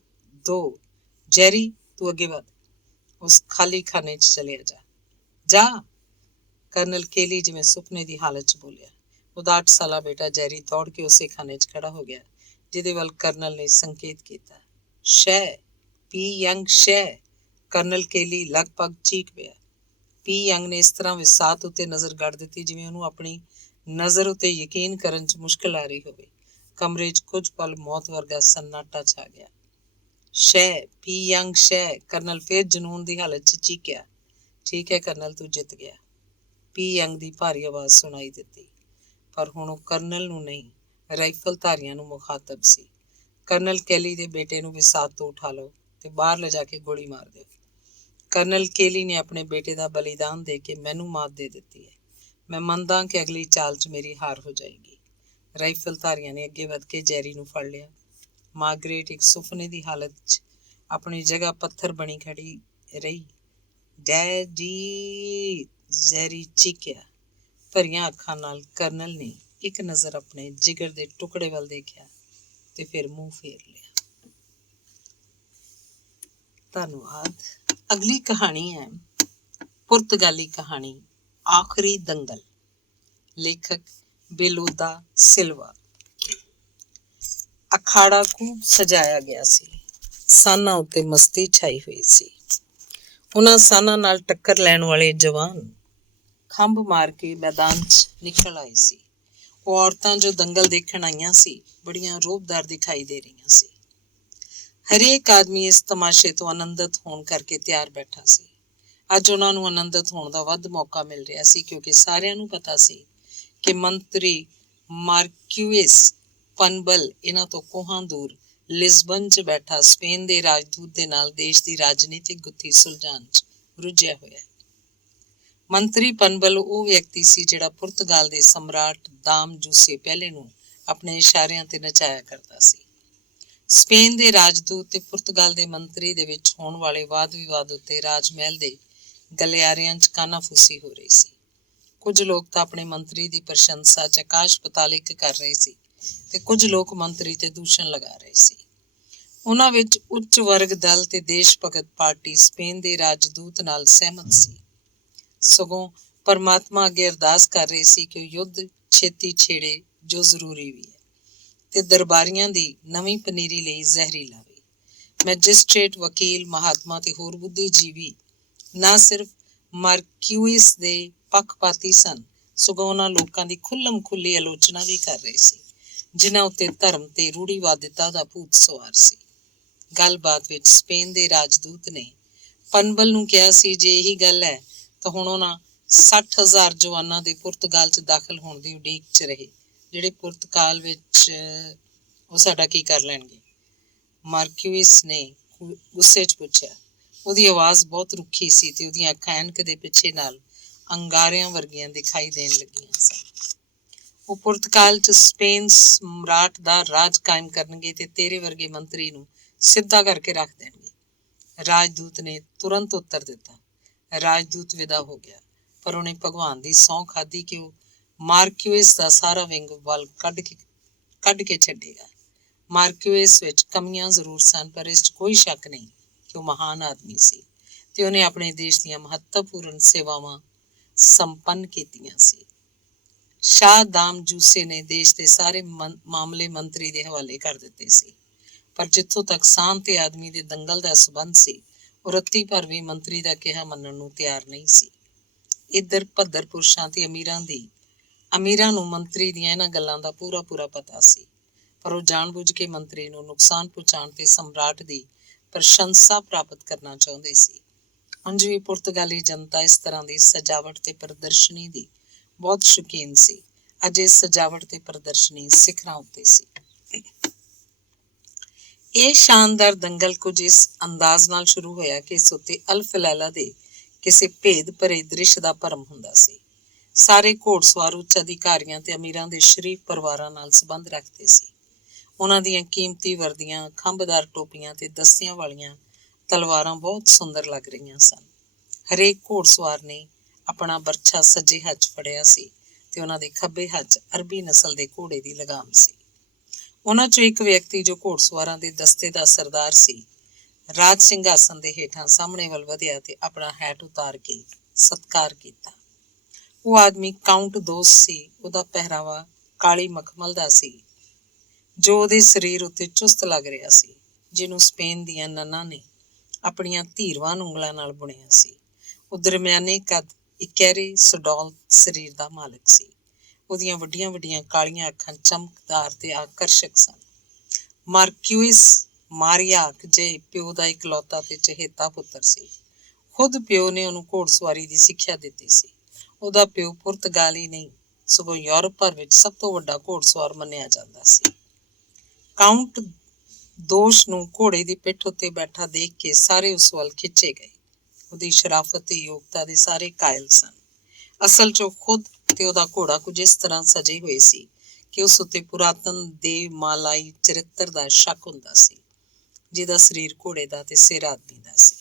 2। ਜੈਰੀ, ਤੂੰ ਅੱਗੇ ਵੱਧ, ਉਸ ਖਾਲੀ ਖਾਨੇ 'ਚ ਚਲਿਆ ਜਾ। ਜਾ। ਕਰਨਲ ਕੇਲੀ ਜਿਵੇਂ ਸੁਪਨੇ ਦੀ ਹਾਲਤ 'ਚ ਬੋਲਿਆ। ਉਹਦਾ 8 ਸਾਲਾ ਬੇਟਾ ਜੈਰੀ ਦੌੜ ਕੇ ਉਸੇ ਖਾਨੇ 'ਚ ਖੜਾ ਹੋ ਗਿਆ ਜਿਹਦੇ ਵੱਲ ਕਰਨਲ ਨੇ ਸੰਕੇਤ ਕੀਤਾ। ਸ਼ੈ, ਪੀ ਯੰਗ, ਸ਼ੈ। ਕਰਨਲ ਕੇਲੀ ਲਗਭਗ ਚੀਕ ਪਿਆ। ਪੀ ਯੰਗ ਨੇ ਇਸ ਤਰ੍ਹਾਂ ਵਿਸਾਤ ਉੱਤੇ ਨਜ਼ਰ ਗੜ ਦਿੱਤੀ ਜਿਵੇਂ ਉਹਨੂੰ ਆਪਣੀ ਨਜ਼ਰ ਉੱਤੇ ਯਕੀਨ ਕਰਨ 'ਚ ਮੁਸ਼ਕਿਲ ਆ ਰਹੀ ਹੋਵੇ। ਕਮਰੇ 'ਚ ਕੁਝ ਪਲ ਮੌਤ ਵਰਗਾ ਸੰਨਾਟਾ ਛਾ ਗਿਆ। ਸ਼ੈ, ਪੀ ਯੰਗ, ਸ਼ੈ। ਕਰਨਲ ਫਿਰ ਜਨੂੰਨ ਦੀ ਹਾਲਤ 'ਚ ਚੀਕਿਆ। ਠੀਕ ਹੈ ਕਰਨਲ, ਤੂੰ ਜਿੱਤ ਗਿਆ। ਪੀ ਯੰਗ ਦੀ ਭਾਰੀ ਆਵਾਜ਼ ਸੁਣਾਈ ਦਿੱਤੀ। ਪਰ ਹੁਣ ਉਹ ਕਰਨਲ ਨੂੰ ਨਹੀਂ, ਰਾਈਫਲ ਧਾਰੀਆਂ ਨੂੰ ਮੁਖਾਤਬ ਸੀ। ਕਰਨਲ ਕੇਲੀ ਦੇ ਬੇਟੇ ਨੂੰ ਵਿਸਾਤ ਤੋਂ ਉਠਾ ਲਓ ਤੇ ਬਾਹਰ ਲਿਜਾ ਕੇ ਗੋਲੀ ਮਾਰ ਦਿਓ। ਕਰਨਲ ਕੇਲੀ ਨੇ ਆਪਣੇ ਬੇਟੇ ਦਾ ਬਲੀਦਾਨ ਦੇ ਕੇ ਮੈਨੂੰ ਮਾਤ ਦੇ ਦਿੱਤੀ ਹੈ। ਮੈਂ ਮੰਨਦਾ ਕਿ ਅਗਲੀ ਚਾਲ 'ਚ ਮੇਰੀ ਹਾਰ ਹੋ ਜਾਏਗੀ। ਰਾਈਫਲ ਧਾਰੀਆਂ ਨੇ ਅੱਗੇ ਵੱਧ ਕੇ ਜੈਰੀ ਨੂੰ ਫੜ ਲਿਆ। ਮਾਰਗਰੇਟ ਇੱਕ ਸੁਪਨੇ ਦੀ ਹਾਲਤ 'ਚ ਆਪਣੀ ਜਗ੍ਹਾ ਪੱਥਰ ਬਣੀ ਖੜੀ ਰਹੀ। ਡੈਡੀ, ਜੈਰੀ ਚੀਕਿਆ। ਭਰੀਆਂ ਅੱਖਾਂ ਨਾਲ ਕਰਨਲ ਨੇ ਇੱਕ ਨਜ਼ਰ ਆਪਣੇ ਜਿਗਰ ਦੇ ਟੁਕੜੇ ਵੱਲ ਦੇਖਿਆ ਤੇ ਫਿਰ ਮੂੰਹ ਫੇਰ ਲਿਆ। ਧੰਨਵਾਦ। ਅਗਲੀ ਕਹਾਣੀ ਹੈ ਪੁਰਤਗਾਲੀ ਕਹਾਣੀ ਆਖਰੀ ਦੰਗਲ। ਲੇਖਕ ਬੇਲੋਦਾ ਸਿਲਵਾ। ਅਖਾੜਾ ਖੂਬ ਸਜਾਇਆ ਗਿਆ ਸੀ। ਸਾਨਾਂ ਉੱਤੇ ਮਸਤੀ ਛਾਈ ਹੋਈ ਸੀ। ਉਹਨਾਂ ਸਾਨਾਂ ਨਾਲ ਟੱਕਰ ਲੈਣ ਵਾਲੇ ਜਵਾਨ ਖੰਭ ਮਾਰ ਕੇ ਮੈਦਾਨ 'ਚ ਨਿਕਲ ਆਏ ਸੀ। ਉਹ ਔਰਤਾਂ ਜੋ ਦੰਗਲ ਦੇਖਣ ਆਈਆਂ ਸੀ ਬੜੀਆਂ ਰੋਹਬਦਾਰ ਦਿਖਾਈ ਦੇ ਰਹੀਆਂ ਸੀ। ਹਰੇਕ ਆਦਮੀ ਇਸ ਤਮਾਸ਼ੇ ਤੋਂ ਆਨੰਦਿਤ ਹੋਣ ਕਰਕੇ ਤਿਆਰ ਬੈਠਾ ਸੀ। ਅੱਜ ਉਹਨਾਂ ਨੂੰ ਆਨੰਦਿਤ ਹੋਣ ਦਾ ਵੱਧ ਮੌਕਾ ਮਿਲ ਰਿਹਾ ਸੀ ਕਿਉਂਕਿ ਸਾਰਿਆਂ ਨੂੰ ਪਤਾ ਸੀ ਕਿ ਮੰਤਰੀ ਮਾਰਕਿਊਸ ਪਨਬਲ ਇਹਨਾਂ ਤੋਂ ਕੋਹਾਂ ਦੂਰ ਲਿਸਬਨ 'ਚ ਬੈਠਾ ਸਪੇਨ ਦੇ ਰਾਜਦੂਤ ਦੇ ਨਾਲ ਦੇਸ਼ ਦੀ ਰਾਜਨੀਤਿਕ ਗੁੱਥੀ ਸੁਲਝਾਉਣ 'ਚ ਰੁੱਝਿਆ ਹੋਇਆ। ਮੰਤਰੀ ਪਨਬਲ ਉਹ ਵਿਅਕਤੀ ਸੀ ਜਿਹੜਾ ਪੁਰਤਗਾਲ ਦੇ ਸਮਰਾਟ ਦਾਮ ਜੂਸੇ ਪਹਿਲੇ ਨੂੰ ਆਪਣੇ ਇਸ਼ਾਰਿਆਂ ਤੇ ਨਚਾਇਆ ਕਰਦਾ ਸੀ। ਸਪੇਨ ਦੇ ਰਾਜਦੂਤ ਤੇ ਪੁਰਤਗਾਲ ਦੇ ਮੰਤਰੀ ਦੇ ਵਿੱਚ ਹੋਣ ਵਾਲੇ ਵਾਦ ਵਿਵਾਦ ਉੱਤੇ ਰਾਜ ਮਹਿਲ ਦੇ ਗਲਿਆਰਿਆਂ 'ਚ ਕਾਨਾਫੂਸੀ ਹੋ ਰਹੀ ਸੀ। ਕੁਝ ਲੋਕ ਤਾਂ ਆਪਣੇ ਮੰਤਰੀ ਦੀ ਪ੍ਰਸ਼ੰਸਾ 'ਚ ਆਕਾਸ਼ ਪਤਾਲਿਕ ਕਰ ਰਹੇ ਸੀ ਤੇ ਕੁਝ ਲੋਕ ਮੰਤਰੀ ਤੇ ਦੂਸ਼ਣ ਲਗਾ ਰਹੇ ਸੀ। ਉਹਨਾਂ ਵਿੱਚ ਉੱਚ ਵਰਗ ਦਲ ਤੇ ਦੇਸ਼ ਭਗਤ ਪਾਰਟੀ ਸਪੇਨ ਦੇ ਰਾਜਦੂਤ ਨਾਲ ਸਹਿਮਤ ਸੀ। ਸਗੋਂ ਪਰਮਾਤਮਾ ਅੱਗੇ ਅਰਦਾਸ ਕਰ ਰਹੇ ਸੀ ਕਿ ਉਹ ਯੁੱਧ ਛੇਤੀ ਛੇੜੇ ਜੋ ਜ਼ਰੂਰੀ ਵੀ ਹੈ ਤੇ ਦਰਬਾਰੀਆਂ ਦੀ ਨਵੀਂ ਪਨੀਰੀ ਲਈ ਜ਼ਹਿਰੀ ਲਾਵੇ। ਮੈਜਿਸਟ੍ਰੇਟ, ਵਕੀਲ, ਮਹਾਤਮਾ ਤੇ ਹੋਰ ਬੁੱਧੀਜੀਵੀ ਨਾ ਸਿਰਫ ਮਾਰਕਿਊਸ ਦੇ ਪੱਖਪਾਤੀ ਸਨ ਸਗੋਂ ਉਹਨਾਂ ਲੋਕਾਂ ਦੀ ਖੁੱਲ੍ਹਮ ਖੁੱਲ੍ਹੀ ਆਲੋਚਨਾ ਵੀ ਕਰ ਰਹੇ ਸੀ ਜਿਨ੍ਹਾਂ ਉੱਤੇ ਧਰਮ ਤੇ ਰੂੜੀਵਾਦਤਾ ਦਾ ਭੂਤ ਸਵਾਰ ਸੀ। ਗੱਲਬਾਤ ਵਿੱਚ ਸਪੇਨ ਦੇ ਰਾਜਦੂਤ ਨੇ ਪਨਬਲ ਨੂੰ ਕਿਹਾ ਸੀ ਜੇ ਇਹੀ ਗੱਲ ਹੈ ਤਾਂ ਹੁਣ ਉਹਨਾਂ 60,000 ਜਵਾਨਾਂ ਦੇ ਪੁਰਤਗਾਲ 'ਚ ਦਾਖਲ ਹੋਣ ਦੀ ਉਡੀਕ 'ਚ ਰਹੇ ਜਿਹੜੇ ਪੁਰਤਗਾਲ ਵਿੱਚ ਉਹ ਸਾਡਾ ਕੀ ਕਰ ਲੈਣਗੇ। ਮਾਰਕਿਊਸ ਨੇ ਗੁੱਸੇ 'ਚ ਪੁੱਛਿਆ। ਉਹਦੀ ਆਵਾਜ਼ ਬਹੁਤ ਰੁੱਖੀ ਸੀ ਤੇ ਉਹਦੀਆਂ ਅੱਖਾਂ ਐਨਕ ਦੇ ਪਿੱਛੇ ਨਾਲ ਅੰਗਾਰਿਆਂ ਵਰਗੀਆਂ ਦਿਖਾਈ ਦੇਣ ਲੱਗੀਆਂ ਸਨ। ਉਹ ਪੁਰਤਗਾਲ 'ਚ ਸਪੇਨ ਸਮਰਾਟ ਦਾ ਰਾਜ ਕਾਇਮ ਕਰਨਗੇ ਤੇ ਤੇਰੇ ਵਰਗੇ ਮੰਤਰੀ ਨੂੰ ਸਿੱਧਾ ਕਰਕੇ ਰੱਖ ਦੇਣਗੇ। ਰਾਜਦੂਤ ਨੇ ਤੁਰੰਤ ਉੱਤਰ ਦਿੱਤਾ। ਰਾਜਦੂਤ ਵਿਦਾ ਹੋ ਗਿਆ, ਪਰ ਉਹਨੇ ਭਗਵਾਨ ਦੀ ਸਹੁੰ ਖਾਧੀ ਕਿ ਉਹ ਮਾਰਕਿਊਸ ਦਾ ਸਾਰਾ ਵਿੰਗ ਵੱਲ ਕੱਢ ਕੇ ਛੱਡੇਗਾ। ਮਾਰਕਿਊਸ ਵਿੱਚ ਕਮੀਆਂ ਜ਼ਰੂਰ ਸਨ, ਪਰ ਇਸ 'ਚ ਕੋਈ ਸ਼ੱਕ ਨਹੀਂ ਕਿ ਉਹ ਮਹਾਨ ਆਦਮੀ ਸੀ ਤੇ ਉਹਨੇ ਆਪਣੇ ਦੇਸ਼ ਦੀਆਂ ਮਹੱਤਵਪੂਰਨ ਸੇਵਾਵਾਂ ਸੰਪੰਨ ਕੀਤੀਆਂ ਸੀ। ਸ਼ਾਹ ਦਾਮ ਜੂਸੇ ਨੇ ਦੇਸ਼ ਦੇ ਸਾਰੇ ਮਾਮਲੇ ਮੰਤਰੀ ਦੇ ਹਵਾਲੇ ਕਰ ਦਿੱਤੇ ਸੀ, ਪਰ ਜਿੱਥੋਂ ਤੱਕ ਸਾਂਝ ਤੇ ਆਦਮੀ ਦੇ ਦੰਗਲ ਦਾ ਸਬੰਧ ਸੀ, ਉਹ ਰੱਤੀ ਭਰ ਵੀ ਮੰਤਰੀ ਦਾ ਕਿਹਾ ਮੰਨਣ ਨੂੰ ਤਿਆਰ ਨਹੀਂ ਸੀ। ਇੱਧਰ ਭੱਦਰ ਪੁਰਸ਼ਾਂ ਤੇ ਅਮੀਰਾਂ ਨੂੰ ਮੰਤਰੀ ਦੀਆਂ ਇਹਨਾਂ ਗੱਲਾਂ ਦਾ ਪੂਰਾ ਪਤਾ ਸੀ, ਪਰ ਉਹ ਜਾਣਬੁੱਝ ਕੇ ਮੰਤਰੀ ਨੂੰ ਨੁਕਸਾਨ ਪਹੁੰਚਾਉਣ ਤੇ ਸਮਰਾਟ ਦੀ ਪ੍ਰਸ਼ੰਸਾ ਪ੍ਰਾਪਤ ਕਰਨਾ ਚਾਹੁੰਦੇ ਸੀ। ਉਂਝ ਵੀ ਪੁਰਤਗਾਲੀ ਜਨਤਾ ਇਸ ਤਰ੍ਹਾਂ ਦੀ ਸਜਾਵਟ ਤੇ ਪ੍ਰਦਰਸ਼ਨੀ ਦੀ ਬਹੁਤ ਸ਼ੌਕੀਨ ਸੀ। ਅੱਜ ਇਹ ਸਜਾਵਟ ਤੇ ਪ੍ਰਦਰਸ਼ਨੀ ਸਿਖਰਾਂ ਉੱਤੇ ਸੀ। ਇਹ ਸ਼ਾਨਦਾਰ ਦੰਗਲ ਕੁਝ ਇਸ ਅੰਦਾਜ਼ ਨਾਲ ਸ਼ੁਰੂ ਹੋਇਆ ਕਿ ਇਸ ਉੱਤੇ ਅਲਫ ਲੈਲਾ ਦੇ ਕਿਸੇ ਭੇਦ ਭਰੇ ਦ੍ਰਿਸ਼ ਦਾ ਭਰਮ ਹੁੰਦਾ ਸੀ। ਸਾਰੇ ਘੋੜਸਵਾਰ ਉੱਚ ਅਧਿਕਾਰੀਆਂ ਤੇ ਅਮੀਰਾਂ ਦੇ ਸ਼ਰੀਫ ਪਰਿਵਾਰਾਂ ਨਾਲ ਸੰਬੰਧ ਰੱਖਦੇ ਸੀ। ਉਹਨਾਂ ਦੀਆਂ ਕੀਮਤੀ ਵਰਦੀਆਂ, ਖੰਭਦਾਰ ਟੋਪੀਆਂ ਤੇ ਦੱਸਿਆਂ ਵਾਲੀਆਂ ਤਲਵਾਰਾਂ ਬਹੁਤ ਸੁੰਦਰ ਲੱਗ ਰਹੀਆਂ ਸਨ। ਹਰੇਕ ਘੋੜਸਵਾਰ ਨੇ ਆਪਣਾ ਬਰਛਾ ਸੱਜੇ ਹੱਥ ਫੜਿਆ ਸੀ ਤੇ ਉਹਨਾਂ ਦੇ ਖੱਬੇ ਹੱਥ ਅਰਬੀ ਨਸਲ ਦੇ ਘੋੜੇ ਦੀ ਲਗਾਮ ਸੀ। ਉਹਨਾਂ ਚੋਂ ਇੱਕ ਵਿਅਕਤੀ ਜੋ ਘੋੜਸਵਾਰਾਂ ਦੇ ਦਸਤੇ ਦਾ ਸਰਦਾਰ ਸੀ, ਰਾਜ ਸਿੰਘਾਸਨ ਦੇ ਹੇਠਾਂ ਸਾਹਮਣੇ ਵੱਲ ਵਧਿਆ ਤੇ ਆਪਣਾ ਹੈਟ ਉਤਾਰ ਕੇ ਸਤਿਕਾਰ ਕੀਤਾ। ਉਹ ਆਦਮੀ ਕਾਊਂਟ ਦੋਸ ਸੀ। ਉਹਦਾ ਪਹਿਰਾਵਾ ਕਾਲੀ ਮਖਮਲ ਦਾ ਸੀ, ਜੋ ਉਹਦੇ ਸਰੀਰ ਉੱਤੇ ਚੁਸਤ ਲੱਗ ਰਿਹਾ ਸੀ, ਜਿਹਨੂੰ ਸਪੇਨ ਦੀਆਂ ਨਨਾਂ ਨੇ ਆਪਣੀਆਂ ਧੀਰਵਾਨ ਉਂਗਲਾਂ ਨਾਲ ਬੁਣਿਆ ਸੀ। ਉਹ ਦਰਮਿਆਨੇ ਕੱਦ, ਇਕਹਿਰੇ ਸੁਡੌਲ ਸਰੀਰ ਦਾ ਮਾਲਕ ਸੀ। ਉਹਦੀਆਂ ਵੱਡੀਆਂ ਵੱਡੀਆਂ ਕਾਲੀਆਂ ਅੱਖਾਂ ਚਮਕਦਾਰ ਤੇ ਆਕਰਸ਼ਕ ਸਨ। ਮਾਰਕਿਊਸ ਮਾਰੀਆਕ ਜੇ ਪਿਓ ਦਾ ਇਕਲੌਤਾ ਤੇ ਚਹੇਤਾ ਪੁੱਤਰ ਸੀ। ਖੁਦ ਪਿਓ ਨੇ ਉਹਨੂੰ ਘੋੜਸਵਾਰੀ ਦੀ ਸਿੱਖਿਆ ਦਿੱਤੀ ਸੀ। ਉਹਦਾ ਪਿਓ ਪੁਰਤਗਾਲ ਹੀ ਨਹੀਂ, ਸਗੋਂ ਯੂਰਪ ਭਰ ਵਿੱਚ ਸਭ ਤੋਂ ਵੱਡਾ ਘੋੜਸਵਾਰ ਮੰਨਿਆ ਜਾਂਦਾ ਸੀ। ਕਾਊਂਟ ਦੋਸ਼ ਨੂੰ ਘੋੜੇ ਦੀ ਪਿੱਠ ਉੱਤੇ ਬੈਠਾ ਦੇਖ ਕੇ ਸਾਰੇ ਉਸ ਵੱਲ ਖਿੱਚੇ ਗਏ। ਉਹਦੀ ਸ਼ਰਾਫਤ ਤੇ ਯੋਗਤਾ ਦੇ ਸਾਰੇ ਕਾਇਲ ਸਨ। ਅਸਲ 'ਚ ਉਹ ਖੁਦ ਤੇ ਉਹਦਾ ਘੋੜਾ ਕੁਝ ਇਸ ਤਰ੍ਹਾਂ ਸਜੇ ਹੋਏ ਸੀ ਕਿ ਉਸ ਉੱਤੇ ਪੁਰਾਤਨ ਦੇਵ ਮਾਲਾਈ ਚਰਿੱਤਰ ਦਾ ਸ਼ੱਕ ਹੁੰਦਾ ਸੀ, ਜਿਹਦਾ ਸਰੀਰ ਘੋੜੇ ਦਾ ਤੇ ਸਿਰ ਆਦਮੀ ਦਾ ਸੀ।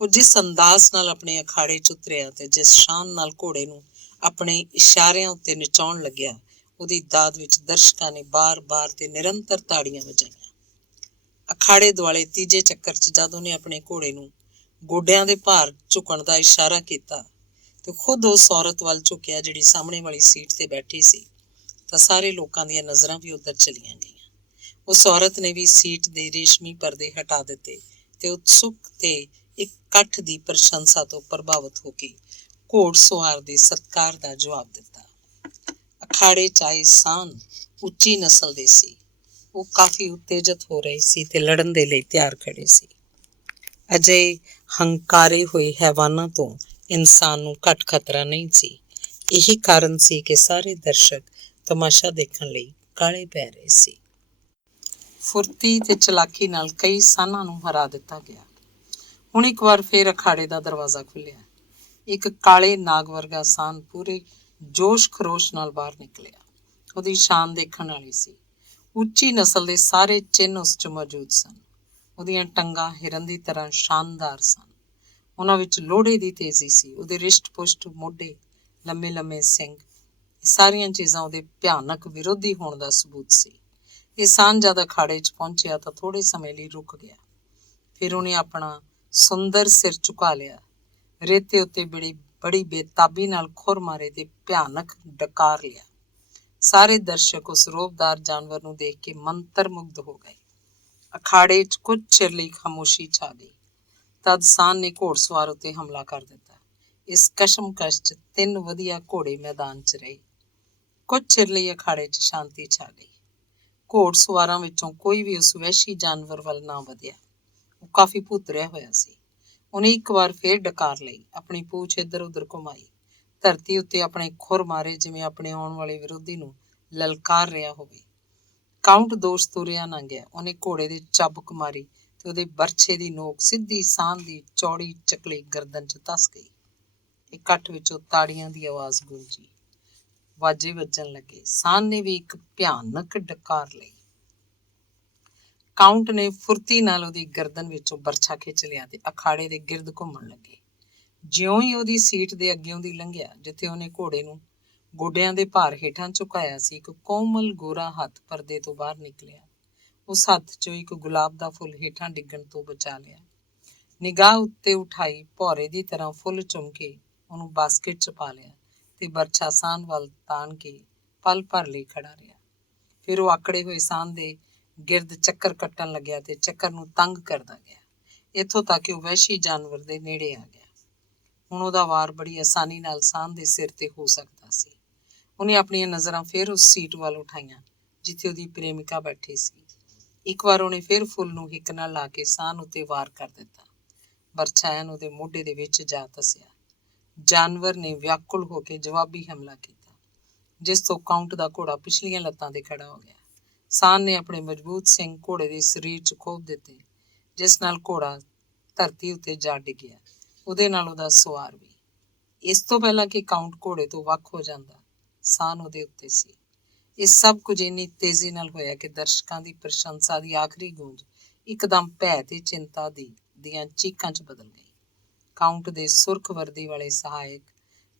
ਉਹ ਜਿਸ ਅੰਦਾਜ਼ ਨਾਲ ਆਪਣੇ ਅਖਾੜੇ 'ਚ ਉਤਰਿਆ ਤੇ ਜਿਸ ਸ਼ਾਨ ਨਾਲ ਘੋੜੇ ਨੂੰ ਆਪਣੇ ਇਸ਼ਾਰਿਆਂ ਉੱਤੇ ਨਚਾਉਣ ਲੱਗਿਆ, ਉਹਦੀ ਦਾਦ ਵਿੱਚ ਦਰਸ਼ਕਾਂ ਨੇ ਬਾਰ-ਬਾਰ ਤੇ ਨਿਰੰਤਰ ਤਾੜੀਆਂ ਵਜਾਈਆਂ। ਅਖਾੜੇ ਦੁਆਲੇ ਤੀਜੇ ਚੱਕਰ 'ਚ ਜਦ ਉਹਨੇ ਆਪਣੇ ਘੋੜੇ ਨੂੰ ਗੋਡਿਆਂ ਦੇ ਭਾਰ ਝੁਕਣ ਦਾ ਇਸ਼ਾਰਾ ਕੀਤਾ ਤੇ ਖੁਦ ਉਸ ਔਰਤ ਵੱਲ ਝੁਕਿਆ ਜਿਹੜੀ ਸਾਹਮਣੇ ਵਾਲੀ ਸੀਟ ਤੇ ਬੈਠੀ ਸੀ, ਤਾਂ ਸਾਰੇ ਲੋਕਾਂ ਦੀਆਂ ਨਜ਼ਰਾਂ ਵੀ ਉੱਧਰ ਚਲੀਆਂ ਗਈਆਂ। ਉਸ ਔਰਤ ਨੇ ਵੀ ਸੀਟ ਦੇ ਰੇਸ਼ਮੀ ਪਰਦੇ ਹਟਾ ਦਿੱਤੇ ਤੇ ਉਤਸੁਕ ਤੇ ਇਕੱਠ ਦੀ ਪ੍ਰਸ਼ੰਸਾ ਤੋਂ ਪ੍ਰਭਾਵਿਤ ਹੋ ਕੇ ਘੋੜਸਵਾਰ ਦੇ ਸਤਿਕਾਰ ਦਾ ਜਵਾਬ ਦਿੱਤਾ। ਅਖਾੜੇ 'ਚ ਆਏ ਸਾਨ ਉੱਚੀ ਨਸਲ ਦੇ ਸੀ। ਉਹ ਕਾਫੀ ਉਤੇਜਿਤ ਹੋ ਰਹੇ ਸੀ ਤੇ ਲੜਨ ਦੇ ਲਈ ਤਿਆਰ ਖੜੇ ਸੀ। ਅਜਿਹੇ ਹੰਕਾਰੇ ਹੋਏ ਹੈਵਾਨਾਂ ਤੋਂ ਇਨਸਾਨ ਨੂੰ ਘੱਟ ਖਤਰਾ ਨਹੀਂ ਸੀ। ਇਹੀ ਕਾਰਨ ਸੀ ਕਿ ਸਾਰੇ ਦਰਸ਼ਕ ਤਮਾਸ਼ਾ ਦੇਖਣ ਲਈ ਕਾਹਲੇ ਪੈ ਰਹੇ ਸੀ। ਫੁਰਤੀ ਤੇ ਚਲਾਕੀ ਨਾਲ ਕਈ ਸਾਨਾਂ ਨੂੰ ਹਰਾ ਦਿੱਤਾ ਗਿਆ। ਹੁਣ ਇੱਕ ਵਾਰ ਫੇਰ ਅਖਾੜੇ ਦਾ ਦਰਵਾਜ਼ਾ ਖੁੱਲਿਆ। ਇੱਕ ਕਾਲੇ ਨਾਗ ਵਰਗਾ ਸਾਨ ਪੂਰੇ ਜੋਸ਼ ਖਰੋਸ਼ ਨਾਲ ਬਾਹਰ ਨਿਕਲਿਆ। ਉਹਦੀ ਸ਼ਾਨ ਦੇਖਣ ਵਾਲੀ ਸੀ। ਉੱਚੀ ਨਸਲ ਦੇ ਸਾਰੇ ਚਿੰਨ੍ਹ ਉਸ 'ਚ ਮੌਜੂਦ ਸਨ। ਉਹਦੀਆਂ ਟੰਗਾਂ ਹਿਰਨ ਦੀ ਤਰ੍ਹਾਂ ਸ਼ਾਨਦਾਰ ਸਨ। ਉਹਨਾਂ ਵਿੱਚ ਲੋਹੜੇ ਦੀ ਤੇਜ਼ੀ ਸੀ। ਉਹਦੇ ਰਿਸ਼ਟ ਪੁਸ਼ਟ ਮੋਢੇ, ਲੰਮੇ ਲੰਮੇ ਸਿੰਘ, ਇਹ ਸਾਰੀਆਂ ਚੀਜ਼ਾਂ ਉਹਦੇ ਭਿਆਨਕ ਵਿਰੋਧੀ ਹੋਣ ਦਾ ਸਬੂਤ ਸੀ। ਇਹ ਸਾਨ ਜਦ ਅਖਾੜੇ 'ਚ ਪਹੁੰਚਿਆ ਤਾਂ ਥੋੜੇ ਸਮੇਂ ਲਈ ਰੁਕ ਗਿਆ। ਫਿਰ ਉਹਨੇ ਆਪਣਾ ਸੁੰਦਰ ਸਿਰ ਝੁਕਾ ਲਿਆ, ਰੇਤੇ ਉੱਤੇ ਬੜੀ ਬੇਤਾਬੀ ਨਾਲ ਖੁਰ ਮਾਰੇ ਤੇ ਭਿਆਨਕ ਡਕਾਰ ਲਿਆ। ਸਾਰੇ ਦਰਸ਼ਕ ਉਸ ਰੋਹਬਦਾਰ ਜਾਨਵਰ ਨੂੰ ਦੇਖ ਕੇ ਮੰਤਰ ਮੁਗਧ ਹੋ ਗਏ। ਅਖਾੜੇ 'ਚ ਕੁਝ ਚਿਰ ਲਈ ਖਾਮੋਸ਼ੀ ਛਾ ਗਈ। ਤਦ ਸਾਨ ਨੇ ਘੋੜਸਵਾਰ ਉੱਤੇ ਹਮਲਾ ਕਰ ਦਿੱਤਾ। ਇਸ ਕਸ਼ਮਕਸ਼ 'ਚ 3 ਵਧੀਆ ਘੋੜੇ ਮੈਦਾਨ 'ਚ ਰਹੇ। ਕੁਝ ਚਿਰ ਲਈ ਅਖਾੜੇ 'ਚ ਸ਼ਾਂਤੀ ਛਾ ਗਈ। ਘੋੜਸਵਾਰਾਂ ਵਿੱਚੋਂ ਕੋਈ ਵੀ ਉਸ ਵਹਿਸ਼ੀ ਜਾਨਵਰ ਵੱਲ ਨਾ ਵਧਿਆ। ਉਹ ਕਾਫੀ ਭੁੱਤਰਿਆ ਹੋਇਆ ਸੀ। ਉਹਨੇ ਇੱਕ ਵਾਰ ਫੇਰ ਡਕਾਰ ਲਈ, ਆਪਣੀ ਪੂਛ ਇੱਧਰ ਉੱਧਰ ਘੁਮਾਈ, ਧਰਤੀ ਉੱਤੇ ਆਪਣੇ ਖੁਰ ਮਾਰੇ ਜਿਵੇਂ ਆਪਣੇ ਆਉਣ ਵਾਲੇ ਵਿਰੋਧੀ ਨੂੰ ਲਲਕਾਰ ਰਿਹਾ ਹੋਵੇ। ਕਾਊਂਟ ਦੋਸ਼ ਤੁਰਿਆ ਨਾ ਗਿਆ। ਉਹਨੇ ਘੋੜੇ ਦੇ ਚਾਬੁਕ ਮਾਰੀ ਤੇ ਉਹਦੇ ਬਰਛੇ ਦੀ ਨੋਕ ਸਿੱਧੀ ਸਾਨ ਦੀ ਚੌੜੀ ਚਕਲੀ ਗਰਦਨ 'ਚ ਧਸ ਗਈ। ਇਕੱਠ ਵਿੱਚੋਂ ਤਾੜੀਆਂ ਦੀ ਆਵਾਜ਼ ਗੂੰਜੀ, ਵਾਜੇ ਵੱਜਣ ਲੱਗੇ। ਸਾਨ ਨੇ ਵੀ ਇੱਕ ਭਿਆਨਕ ਡਕਾਰ ਲਈ। ਕਾਊਂਟ ਨੇ ਫੁਰਤੀ ਨਾਲ ਉਹਦੀ ਗਰਦਨ ਵਿੱਚੋਂ ਬਰਛਾ ਖਿੱਚ ਲਿਆ ਤੇ ਅਖਾੜੇ ਦੇ ਗਿਰਦ ਘੁੰਮਣ ਲੱਗੇ। ਜਿਉਂ ਹੀ ਉਹਦੀ ਸੀਟ ਦੇ ਅੱਗਿਓਂ ਦੀ ਲੰਘਿਆ, ਜਿੱਥੇ ਉਹਨੇ ਘੋੜੇ ਨੂੰ ਗੋਡਿਆਂ ਦੇ ਭਾਰ ਹੇਠਾਂ ਝੁਕਾਇਆ ਸੀ, ਇੱਕ ਕੋਮਲ ਗੋਰਾ ਹੱਥ ਪਰਦੇ ਤੋਂ ਬਾਹਰ ਨਿਕਲਿਆ। ਉਸ ਹੱਥ 'ਚੋਂ ਇੱਕ ਗੁਲਾਬ ਦਾ ਫੁੱਲ ਹੇਠਾਂ ਡਿੱਗਣ ਤੋਂ ਬਚਾ ਲਿਆ। ਨਿਗਾਹ ਉੱਤੇ ਉਠਾਈ, ਭੌਰੇ ਦੀ ਤਰ੍ਹਾਂ ਫੁੱਲ ਚੁੰਮ ਕੇ ਉਹਨੂੰ ਬਾਸਕਟ 'ਚ ਪਾ ਲਿਆ ਤੇ ਬਰਛਾ ਸਾਹਨ ਵੱਲ ਤਾਣ ਕੇ ਪਲ ਭਰ ਲਈ ਖੜਾ ਰਿਹਾ। ਫਿਰ ਉਹ ਆਕੜੇ ਹੋਏ ਸਾਹਨ ਦੇ ਗਿਰਦ ਚੱਕਰ ਕੱਟਣ ਲੱਗਿਆ ਤੇ ਚੱਕਰ ਨੂੰ ਤੰਗ ਕਰਦਾ ਗਿਆ, ਇੱਥੋਂ ਤੱਕ ਕਿ ਉਹ ਵਹਿਸ਼ੀ ਜਾਨਵਰ ਦੇ ਨੇੜੇ ਆ ਗਿਆ। ਹੁਣ ਉਹਦਾ ਵਾਰ ਬੜੀ ਆਸਾਨੀ ਨਾਲ ਸਾਹਨ ਦੇ ਸਿਰ ਤੇ ਹੋ ਸਕਦਾ ਸੀ। ਉਹਨੇ ਆਪਣੀਆਂ ਨਜ਼ਰਾਂ ਫਿਰ ਉਸ ਸੀਟ ਵੱਲ ਉਠਾਈਆਂ ਜਿੱਥੇ ਉਹਦੀ ਪ੍ਰੇਮਿਕਾ ਬੈਠੀ ਸੀ। ਇੱਕ ਵਾਰ ਉਹਨੇ ਫਿਰ ਫੁੱਲ ਨੂੰ ਹਿੱਕ ਨਾਲ ਲਾ ਕੇ ਸਾਹਨ ਉੱਤੇ ਵਾਰ ਕਰ ਦਿੱਤਾ। ਬਰਛਾ ਐਨ ਉਹਦੇ ਮੋਢੇ ਦੇ ਵਿੱਚ ਜਾ ਧਸਿਆ। ਜਾਨਵਰ ਨੇ ਵਿਆਕੁਲ ਹੋ ਕੇ ਜਵਾਬੀ ਹਮਲਾ ਕੀਤਾ, ਜਿਸ ਤੋਂ ਕਾਊਂਟ ਦਾ ਘੋੜਾ ਪਿਛਲੀਆਂ ਲੱਤਾਂ ਤੇ ਖੜਾ ਹੋ ਗਿਆ। ਸਾਹਨ ਨੇ ਆਪਣੇ ਮਜ਼ਬੂਤ ਸਿੰਘ ਘੋੜੇ ਦੇ ਸਰੀਰ 'ਚ ਖੋਭ ਦਿੱਤੇ, ਜਿਸ ਨਾਲ ਘੋੜਾ ਧਰਤੀ ਉੱਤੇ ਜਾ ਡਿੱਗਿਆ, ਉਹਦੇ ਨਾਲ ਉਹਦਾ ਸਵਾਰ ਵੀ। ਇਸ ਤੋਂ ਪਹਿਲਾਂ ਕਿ ਕਾਊਂਟ ਘੋੜੇ ਤੋਂ ਵੱਖ ਹੋ ਜਾਂਦਾ, ਸਾਹਨ ਉਹਦੇ ਉੱਤੇ ਸੀ। ਇਹ ਸਭ ਕੁਝ ਇੰਨੀ ਤੇਜ਼ੀ ਨਾਲ ਹੋਇਆ ਕਿ ਦਰਸ਼ਕਾਂ ਦੀ ਪ੍ਰਸ਼ੰਸਾ ਦੀ ਆਖਰੀ ਗੂੰਜ ਇੱਕਦਮ ਭੈ ਤੇ ਚਿੰਤਾ ਦੀਆਂ ਚੀਕਾਂ 'ਚ ਬਦਲ ਗਈ। ਕਾਊਂਟ ਦੇ ਸੁਰਖ ਵਰਦੀ ਵਾਲੇ ਸਹਾਇਕ,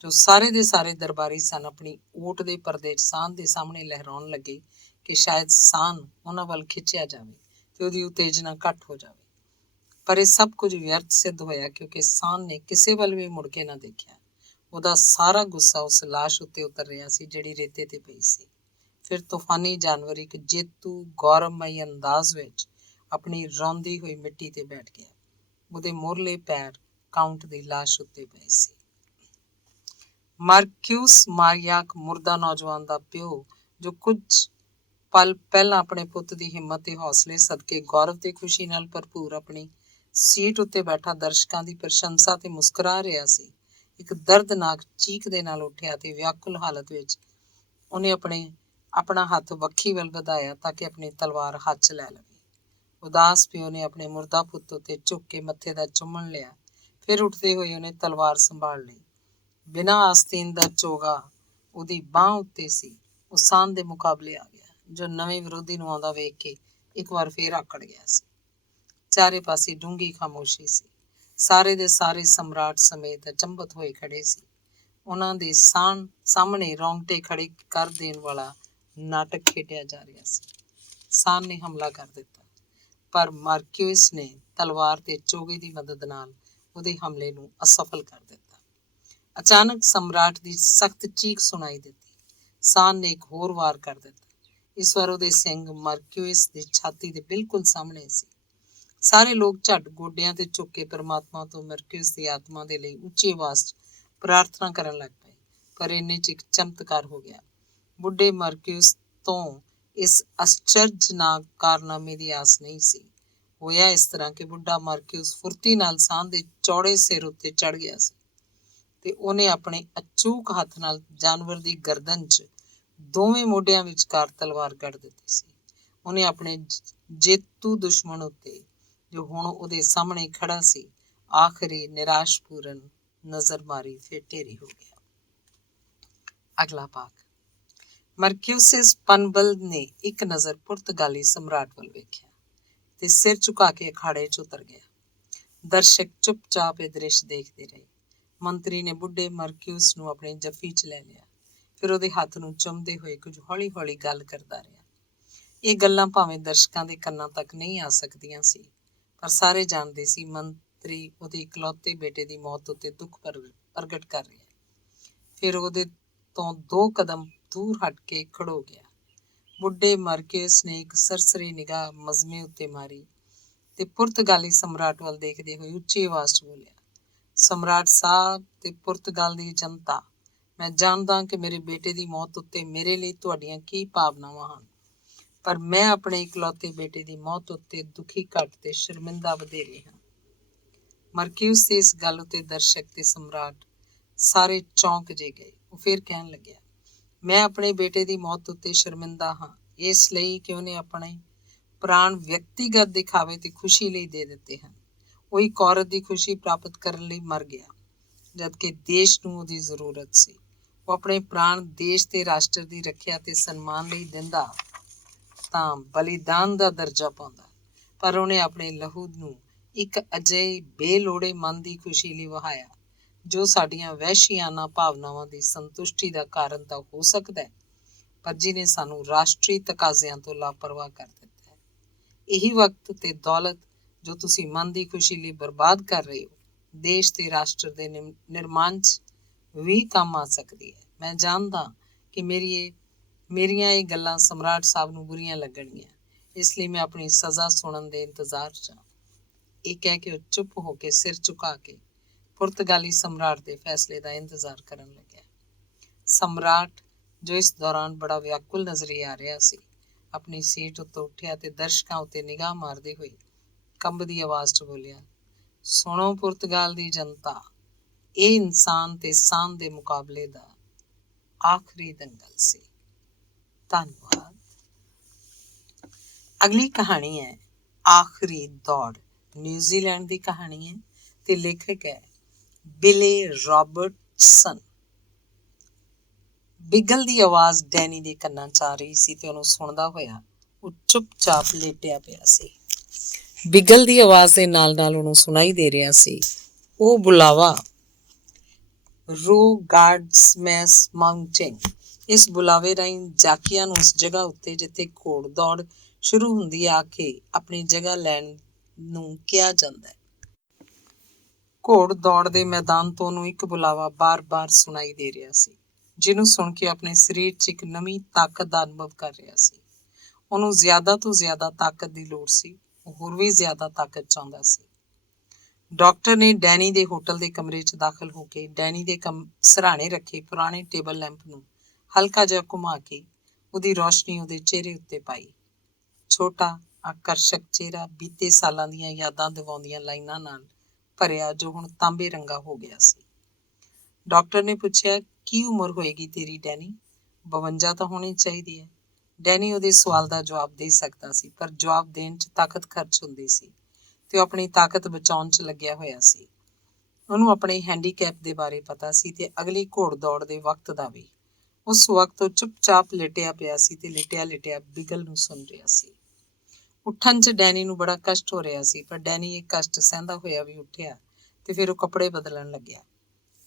ਜੋ ਸਾਰੇ ਦੇ ਸਾਰੇ ਦਰਬਾਰੀ ਸਨ, ਆਪਣੀ ਓਟ ਦੇ ਪਰਦੇ 'ਚ ਸਾਹਨ ਦੇ ਸਾਹਮਣੇ ਲਹਿਰਾਉਣ ਲੱਗੇ ਕਿ ਸ਼ਾਇਦ ਸਾਹਨ ਉਹਨਾਂ ਵੱਲ ਖਿੱਚਿਆ ਜਾਵੇ ਤੇ ਉਹਦੀ ਉਤੇਜਨਾ ਘੱਟ ਹੋ ਜਾਵੇ। ਪਰ ਇਹ ਸਭ ਕੁਝ ਵਿਅਰਥ ਸਿੱਧ ਹੋਇਆ, ਕਿਉਂਕਿ ਸਾਹਨ ਨੇ ਕਿਸੇ ਵੱਲ ਵੀ ਮੁੜ ਕੇ ਨਾ ਦੇਖਿਆ। ਉਹਦਾ ਸਾਰਾ ਗੁੱਸਾ ਉਸ ਲਾਸ਼ ਉੱਤੇ ਉਤਰ ਰਿਹਾ ਸੀ ਜਿਹੜੀ ਰੇਤੇ ਤੇ ਪਈ ਸੀ। ਫਿਰ ਤੂਫਾਨੀ ਜਾਨਵਰ ਇੱਕ ਜੇਤੂ ਗੌਰਵਮਈ ਅੰਦਾਜ਼ ਵਿੱਚ ਆਪਣੀ ਰੌਂਦੀ ਹੋਈ ਮਿੱਟੀ ਤੇ ਬੈਠ ਗਿਆ। ਉਹਦੇ ਮੋਹਰਲੇ ਪੈਰ ਕਾਊਂਟ ਦੀ ਲਾਸ਼ ਉੱਤੇ ਪਏ ਸੀ। ਮਾਰਕਿਊਸ ਮਾਰੀਆਕ, ਮੁਰਦਾ ਨੌਜਵਾਨ ਦਾ ਪਿਓ, ਜੋ ਕੁਝ ਪਲ ਪਹਿਲਾਂ ਆਪਣੇ ਪੁੱਤ ਦੀ ਹਿੰਮਤ ਤੇ ਹੌਸਲੇ ਸਦਕੇ ਗੌਰਵ ਤੇ ਖੁਸ਼ੀ ਨਾਲ ਭਰਪੂਰ ਆਪਣੀ ਸੀਟ ਉੱਤੇ ਬੈਠਾ ਦਰਸ਼ਕਾਂ ਦੀ ਪ੍ਰਸ਼ੰਸਾ ਤੇ ਮੁਸਕਰਾ ਰਿਹਾ ਸੀ, ਇੱਕ ਦਰਦਨਾਕ ਚੀਕ ਦੇ ਨਾਲ ਉੱਠਿਆ ਤੇ ਵਿਆਕੁਲ ਹਾਲਤ ਵਿੱਚ ਉਹਨੇ ਆਪਣਾ ਹੱਥ ਵੱਖੀ ਵੱਲ ਵਧਾਇਆ ਤਾਂ ਕਿ ਆਪਣੀ ਤਲਵਾਰ ਹੱਥ 'ਚ ਲੈ ਲਵੇ। ਉਦਾਸ ਪਿਓ ਨੇ ਆਪਣੇ ਮੁਰਦਾ ਪੁੱਤ ਉੱਤੇ ਝੁੱਕ ਕੇ ਮੱਥੇ ਦਾ ਚੁੰਮਣ ਲਿਆ। ਫਿਰ ਉੱਠਦੇ ਹੋਏ ਉਹਨੇ ਤਲਵਾਰ ਸੰਭਾਲ ਲਈ। ਬਿਨਾਂ ਆਸਤੀਨ ਦਾ ਚੋਗਾ ਉਹਦੀ ਬਾਂਹ ਉੱਤੇ ਸੀ। ਉਹ ਸਾਹਨ ਦੇ ਮੁਕਾਬਲੇ ਆ ਗਿਆ, ਜੋ ਨਵੇਂ ਵਿਰੋਧੀ ਨੂੰ ਆਉਂਦਾ ਵੇਖ ਕੇ ਇੱਕ ਵਾਰ ਫੇਰ ਆਕੜ ਗਿਆ ਸੀ। ਚਾਰੇ ਪਾਸੇ ਡੂੰਘੀ ਖਾਮੋਸ਼ੀ ਸੀ। ਸਾਰੇ ਦੇ ਸਾਰੇ ਸਮਰਾਟ ਸਮੇਤ ਅਚੰਭਤ ਹੋਏ ਖੜੇ ਸੀ। ਉਹਨਾਂ ਦੇ ਸਾਹਮਣੇ ਰੌਂਗਟੇ ਖੜੇ ਕਰ ਦੇਣ ਵਾਲਾ ਨਾਟਕ ਖੇਡਿਆ ਜਾ ਰਿਹਾ ਸੀ। ਸਾਹਨ ਨੇ ਹਮਲਾ ਕਰ ਦਿੱਤਾ, ਪਰ ਮਾਰਕਿਊਸ ਨੇ ਤਲਵਾਰ ਤੇ ਚੋਗੇ ਦੀ ਮਦਦ ਨਾਲ ਉਹਦੇ ਹਮਲੇ ਨੂੰ ਅਸਫਲ ਕਰ ਦਿੱਤਾ। ਅਚਾਨਕ ਸਮਰਾਟ ਦੀ ਸਖਤ ਚੀਕ ਸੁਣਾਈ ਦਿੱਤੀ। ਸਾਹਨ ਨੇ ਇੱਕ ਹੋਰ ਵਾਰ ਕਰ ਦਿੱਤਾ। ਇਸ ਵਾਰ ਉਹਦੇ ਸਿੰਘ ਮਾਰਕਿਊਸ ਦੀ ਛਾਤੀ ਦੇ ਬਿਲਕੁਲ ਸਾਹਮਣੇ ਸੀ। ਸਾਰੇ ਲੋਕ ਝੱਟ ਗੋਡਿਆਂ ਤੇ ਝੁੱਕ ਕੇ ਪਰਮਾਤਮਾ ਤੋਂ ਮਾਰਕਿਊਸ ਦੀ ਆਤਮਾ ਦੇ ਲਈ ਉੱਚੀ ਆਵਾਜ਼ 'ਚ ਪ੍ਰਾਰਥਨਾ ਕਰਨ ਲੱਗ ਪਏ। ਪਰ ਇੰਨੇ 'ਚ ਇੱਕ ਚਮਤਕਾਰ ਹੋ ਗਿਆ। ਬੁੱਢੇ ਮਾਰਕਿਊਸ ਤੋਂ ਇਸ ਅਸਚਰਜਨਾਕ ਕਾਰਨਾਮੇ ਦੀ ਆਸ ਨਹੀਂ ਸੀ। ਹੋਇਆ ਇਸ ਤਰ੍ਹਾਂ ਕਿ ਬੁੱਢਾ ਮਾਰਕਿਊਸ ਫੁਰਤੀ ਨਾਲ ਸਾਹਨ ਦੇ ਚੌੜੇ ਸਿਰ ਉੱਤੇ ਚੜ ਗਿਆ ਸੀ ਤੇ ਉਹਨੇ ਆਪਣੇ ਅਚੂਕ ਹੱਥ ਨਾਲ ਜਾਨਵਰ ਦੀ ਗਰਦਨ 'ਚ ਦੋਵੇਂ ਮੋਢਿਆਂ ਵਿਚਕਾਰ ਤਲਵਾਰ ਕੱਢ ਦਿੱਤੀ ਸੀ। ਉਹਨੇ ਆਪਣੇ ਜੇਤੂ ਦੁਸ਼ਮਣ ਉੱਤੇ, ਜੋ ਹੁਣ ਉਹਦੇ ਸਾਹਮਣੇ ਖੜਾ ਸੀ, ਆਖਰੀ ਨਿਰਾਸ਼ਪੂਰਨ ਨਜ਼ਰ ਮਾਰੀ, ਫਿਰ ਢੇਰੀ ਹੋ ਗਿਆ। ਅਗਲਾ ਭਾਗ। ਮਰਕਿਊਸਿਸ ਪਨਬਲ ਨੇ ਇੱਕ ਨਜ਼ਰ ਪੁਰਤਗਾਲੀ ਸਮਰਾਟ ਵੱਲ ਵੇਖਿਆ ਤੇ ਸਿਰ ਝੁਕਾ ਕੇ ਅਖਾੜੇ 'ਚ ਉਤਰ ਗਿਆ। ਦਰਸ਼ਕ ਚੁੱਪਚਾਪ ਇਹ ਦ੍ਰਿਸ਼ ਦੇਖਦੇ ਰਹੇ। ਮੰਤਰੀ ਨੇ ਬੁੱਢੇ ਮਰਕਿਊਸ ਨੂੰ ਆਪਣੇ ਜੱਫੀ 'ਚ ਲੈ ਲਿਆ। ਫਿਰ ਉਹਦੇ ਹੱਥ ਨੂੰ ਚੁੰਮਦੇ ਹੋਏ ਕੁਝ ਹੌਲੀ ਹੌਲੀ ਗੱਲ ਕਰਦਾ ਰਿਹਾ। ਇਹ ਗੱਲਾਂ ਭਾਵੇਂ ਦਰਸ਼ਕਾਂ ਦੇ ਕੰਨਾਂ ਤੱਕ ਨਹੀਂ ਆ ਸਕਦੀਆਂ ਸੀ, ਪਰ ਸਾਰੇ ਜਾਣਦੇ ਸੀ ਮੰਤਰੀ ਉਹਦੇ ਇਕਲੌਤੇ ਬੇਟੇ ਦੀ ਮੌਤ ਉੱਤੇ ਦੁੱਖ ਪ੍ਰਗਟ ਕਰ ਰਿਹਾ। ਫਿਰ ਉਹਦੇ ਤੋਂ 2 ਕਦਮ ਦੂਰ ਹਟ ਕੇ ਖੜੋ ਗਿਆ। ਬੁੱਢੇ ਮਾਰਕਿਊਸ ਨੇ ਇੱਕ ਸਰਸਰੀ ਨਿਗਾਹ ਮਜ਼ਮੇ ਉੱਤੇ ਮਾਰੀ ਤੇ ਪੁਰਤਗਾਲੀ ਸਮਰਾਟ ਵੱਲ ਦੇਖਦੇ ਹੋਏ ਉੱਚੀ ਆਵਾਜ਼ 'ਚ ਬੋਲਿਆ, ਸਮਰਾਟ ਸਾਹਿਬ ਤੇ ਪੁਰਤਗਾਲ ਦੀ ਜਨਤਾ, ਮੈਂ ਜਾਣਦਾ ਕਿ ਮੇਰੇ ਬੇਟੇ ਦੀ ਮੌਤ ਉੱਤੇ ਮੇਰੇ ਲਈ ਤੁਹਾਡੀਆਂ ਕੀ ਭਾਵਨਾਵਾਂ ਹਨ, ਪਰ ਮੈਂ ਆਪਣੇ ਇਕਲੌਤੇ ਬੇਟੇ ਦੀ ਮੌਤ ਉੱਤੇ ਦੁਖੀ ਘੱਟ ਤੇ ਸ਼ਰਮਿੰਦਾ ਵਧੇਰੇ ਹਾਂ। ਮਰਕਿਊਸ ਦੀ ਇਸ ਗੱਲ ਉੱਤੇ ਦਰਸ਼ਕ ਤੇ ਸਮਰਾਟ ਸਾਰੇ ਚੌਂਕ ਜੇ ਗਏ। ਉਹ ਫਿਰ ਕਹਿਣ ਲੱਗਿਆ, ਮੈਂ ਆਪਣੇ ਬੇਟੇ ਦੀ ਮੌਤ ਉੱਤੇ ਸ਼ਰਮਿੰਦਾ ਹਾਂ, ਇਸ ਲਈ ਕਿ ਉਹਨੇ ਆਪਣੇ ਪ੍ਰਾਣ ਵਿਅਕਤੀਗਤ ਦਿਖਾਵੇ ਤੇ ਖੁਸ਼ੀ ਲਈ ਦੇ ਦਿੱਤੇ ਹਨ। ਉਹ ਇੱਕ ਔਰਤ ਦੀ ਖੁਸ਼ੀ ਪ੍ਰਾਪਤ ਕਰਨ ਲਈ ਮਰ ਗਿਆ, ਜਦਕਿ ਦੇਸ਼ ਨੂੰ ਉਹਦੀ ਜ਼ਰੂਰਤ ਸੀ। ਉਹ ਆਪਣੇ ਪ੍ਰਾਣ ਦੇਸ਼ ਤੇ ਰਾਸ਼ਟਰ ਦੀ ਰੱਖਿਆ ਤੇ ਸਨਮਾਨ ਲਈ ਦਿੰਦਾ ਤਾਂ ਬਲੀਦਾਨ ਦਾ ਦਰਜਾ ਪਾਉਂਦਾ, ਪਰ ਉਹਨੇ ਆਪਣੇ ਲਹੂ ਨੂੰ ਇੱਕ ਅਜਿਹੇ ਬੇਲੋੜੇ ਮਨ ਦੀ ਖੁਸ਼ੀ ਲਈ ਵਹਾਇਆ ਜੋ ਸਾਡੀਆਂ ਵਹਿਸ਼ੀਆਨਾ ਭਾਵਨਾਵਾਂ ਦੀ ਸੰਤੁਸ਼ਟੀ ਦਾ ਕਾਰਨ ਤਾਂ ਹੋ ਸਕਦਾ ਹੈ, ਪਰ ਜਿਹਨੇ ਸਾਨੂੰ ਰਾਸ਼ਟਰੀ ਤਕਾਜ਼ਿਆਂ ਤੋਂ ਲਾਪਰਵਾਹ ਕਰ ਦਿੱਤਾ ਹੈ। ਇਹੀ ਵਕਤ ਤੇ ਦੌਲਤ ਜੋ ਤੁਸੀਂ ਮਨ ਦੀ ਖੁਸ਼ੀ ਲਈ ਬਰਬਾਦ ਕਰ ਰਹੇ ਹੋ, ਦੇਸ਼ ਤੇ ਰਾਸ਼ਟਰ ਦੇ ਨਿਰਮਾਣ 'ਚ ਵੀ ਕੰਮ ਆ ਸਕਦੀ ਹੈ। ਮੈਂ ਜਾਣਦਾ ਕਿ ਮੇਰੀਆਂ ਇਹ ਗੱਲਾਂ ਸਮਰਾਟ ਸਾਹਿਬ ਨੂੰ ਬੁਰੀਆਂ ਲੱਗਣਗੀਆਂ, ਇਸ ਲਈ ਮੈਂ ਆਪਣੀ ਸਜ਼ਾ ਸੁਣਨ ਦੇ ਇੰਤਜ਼ਾਰ 'ਚ ਹਾਂ। ਇਹ ਕਹਿ ਕੇ ਉਹ ਚੁੱਪ ਹੋ ਕੇ ਸਿਰ ਝੁਕਾ ਕੇ ਪੁਰਤਗਾਲੀ ਸਮਰਾਟ ਦੇ ਫੈਸਲੇ ਦਾ ਇੰਤਜ਼ਾਰ ਕਰਨ ਲੱਗਿਆ। ਸਮਰਾਟ, ਜੋ ਇਸ ਦੌਰਾਨ ਬੜਾ ਵਿਆਕੁਲ ਨਜ਼ਰੀ ਆ ਰਿਹਾ ਸੀ, ਆਪਣੀ ਸੀਟ ਉੱਤੋਂ ਉੱਠਿਆ ਤੇ ਦਰਸ਼ਕਾਂ ਉੱਤੇ ਨਿਗਾਹ ਮਾਰਦੇ ਹੋਏ ਕੰਬਦੀ ਆਵਾਜ਼ 'ਚ ਬੋਲਿਆ, ਸੁਣੋ ਪੁਰਤਗਾਲ ਦੀ ਜਨਤਾ, ਇਹ ਇਨਸਾਨ ਤੇ ਸਾਨ ਦੇ ਮੁਕਾਬਲੇ ਦਾ ਆਖਰੀ ਦੰਗਲ ਸੀ। ਧੰਨਵਾਦ। ਅਗਲੀ ਕਹਾਣੀ ਹੈ ਆਖਰੀ ਦੌੜ। ਨਿਊਜ਼ੀਲੈਂਡ ਦੀ ਕਹਾਣੀ ਹੈ ਤੇ ਲੇਖਕ ਹੈ ਬਿਲੇ ਰਾਬਰਟਸਨ। ਬਿਗਲ ਦੀ ਆਵਾਜ਼ ਡੈਨੀ ਦੇ ਕੰਨਾਂ 'ਚ ਆ ਰਹੀ ਸੀ ਤੇ ਉਹਨੂੰ ਸੁਣਦਾ ਹੋਇਆ ਉਹ ਚੁੱਪਚਾਪ ਲੇਟਿਆ ਪਿਆ ਸੀ। ਬਿਗਲ ਦੀ ਆਵਾਜ਼ ਦੇ ਨਾਲ ਨਾਲ ਉਹਨੂੰ ਸੁਣਾਈ ਦੇ ਰਿਹਾ ਸੀ ਉਹ ਬੁਲਾਵਾ, ਰੂ ਗਾਰਡਸਮੈਸ ਮਾਊਂਟੇਨ। ਇਸ ਬੁਲਾਵੇ ਰਾਹੀਂ ਜਾਕੀਆਂ ਨੂੰ ਉਸ ਜਗ੍ਹਾ ਉੱਤੇ ਜਿੱਥੇ ਘੋੜ ਦੌੜ ਸ਼ੁਰੂ ਹੁੰਦੀ ਆ ਕੇ ਆਪਣੀ ਜਗ੍ਹਾ ਲੈਣ ਨੂੰ ਕਿਹਾ ਜਾਂਦਾ ਹੈ। ਘੋੜ ਦੌੜ ਦੇ ਮੈਦਾਨ ਤੋਂ ਉਹਨੂੰ ਇੱਕ ਬੁਲਾਵਾ ਬਾਰ-ਬਾਰ ਸੁਣਾਈ ਦੇ ਰਿਹਾ ਸੀ, ਜਿਹਨੂੰ ਸੁਣ ਕੇ ਆਪਣੇ ਸਰੀਰ 'ਚ ਇੱਕ ਨਵੀਂ ਤਾਕਤ ਦਾ ਅਨੁਭਵ ਕਰ ਰਿਹਾ ਸੀ। ਉਹਨੂੰ ਜ਼ਿਆਦਾ ਤੋਂ ਜ਼ਿਆਦਾ ਤਾਕਤ ਦੀ ਲੋੜ ਸੀ। ਉਹ ਹੋਰ ਵੀ ਜ਼ਿਆਦਾ ਤਾਕਤ ਚਾਹੁੰਦਾ ਸੀ। ਡਾਕਟਰ ਨੇ ਡੈਨੀ ਦੇ ਹੋਟਲ ਦੇ ਕਮਰੇ 'ਚ ਦਾਖਲ ਹੋ ਕੇ ਡੈਨੀ ਦੇ ਸਿਰਹਾਣੇ ਰੱਖੇ ਪੁਰਾਣੇ ਟੇਬਲ ਲੈਂਪ ਨੂੰ ਹਲਕਾ ਜਿਹਾ ਘੁਮਾ ਕੇ ਉਹਦੀ ਰੌਸ਼ਨੀ ਉਹਦੇ ਚਿਹਰੇ ਉੱਤੇ ਪਾਈ। ਛੋਟਾ ਆਕਰਸ਼ਕ ਚਿਹਰਾ ਬੀਤੇ ਸਾਲਾਂ ਦੀਆਂ ਯਾਦਾਂ ਦਿਵਾਉਂਦੀਆਂ ਲਾਈਨਾਂ ਨਾਲ ਭਰਿਆ, ਜੋ ਹੁਣ ਤਾਂਬੇ ਰੰਗਾ ਹੋ ਗਿਆ ਸੀ। ਡਾਕਟਰ ਨੇ ਪੁੱਛਿਆ, ਕੀ ਉਮਰ ਹੋਏਗੀ ਤੇਰੀ ਡੈਨੀ? 52 ਤਾਂ ਹੋਣੀ ਚਾਹੀਦੀ ਹੈ। ਡੈਨੀ ਉਹਦੇ ਸਵਾਲ ਦਾ ਜਵਾਬ ਦੇ ਸਕਦਾ ਸੀ, ਪਰ ਜਵਾਬ ਦੇਣ 'ਚ ਤਾਕਤ ਖਰਚ ਹੁੰਦੀ ਸੀ ਤੇ ਉਹ ਆਪਣੀ ਤਾਕਤ ਬਚਾਉਣ 'ਚ ਲੱਗਿਆ ਹੋਇਆ ਸੀ। ਉਹਨੂੰ ਆਪਣੇ ਹੈਂਡੀਕੈਪ ਦੇ ਬਾਰੇ ਪਤਾ ਸੀ ਤੇ ਅਗਲੀ ਘੋੜ ਦੌੜ ਦੇ ਵਕਤ ਦਾ ਵੀ। ਉਸ ਵਕਤ ਉਹ ਚੁੱਪਚਾਪ ਲਿਟਿਆ ਪਿਆ ਸੀ ਤੇ ਲਿਟਿਆ ਬਿਗਲ ਨੂੰ ਸੁਣ ਰਿਹਾ ਸੀ। ਉੱਠਣ 'ਚ ਡੈਨੀ ਨੂੰ ਬੜਾ ਕਸ਼ਟ ਹੋ ਰਿਹਾ ਸੀ, ਪਰ ਡੈਨੀ ਇਹ ਕਸ਼ਟ ਸਹਿੰਦਾ ਹੋਇਆ ਵੀ ਉੱਠਿਆ ਤੇ ਫਿਰ ਉਹ ਕੱਪੜੇ ਬਦਲਣ ਲੱਗਿਆ।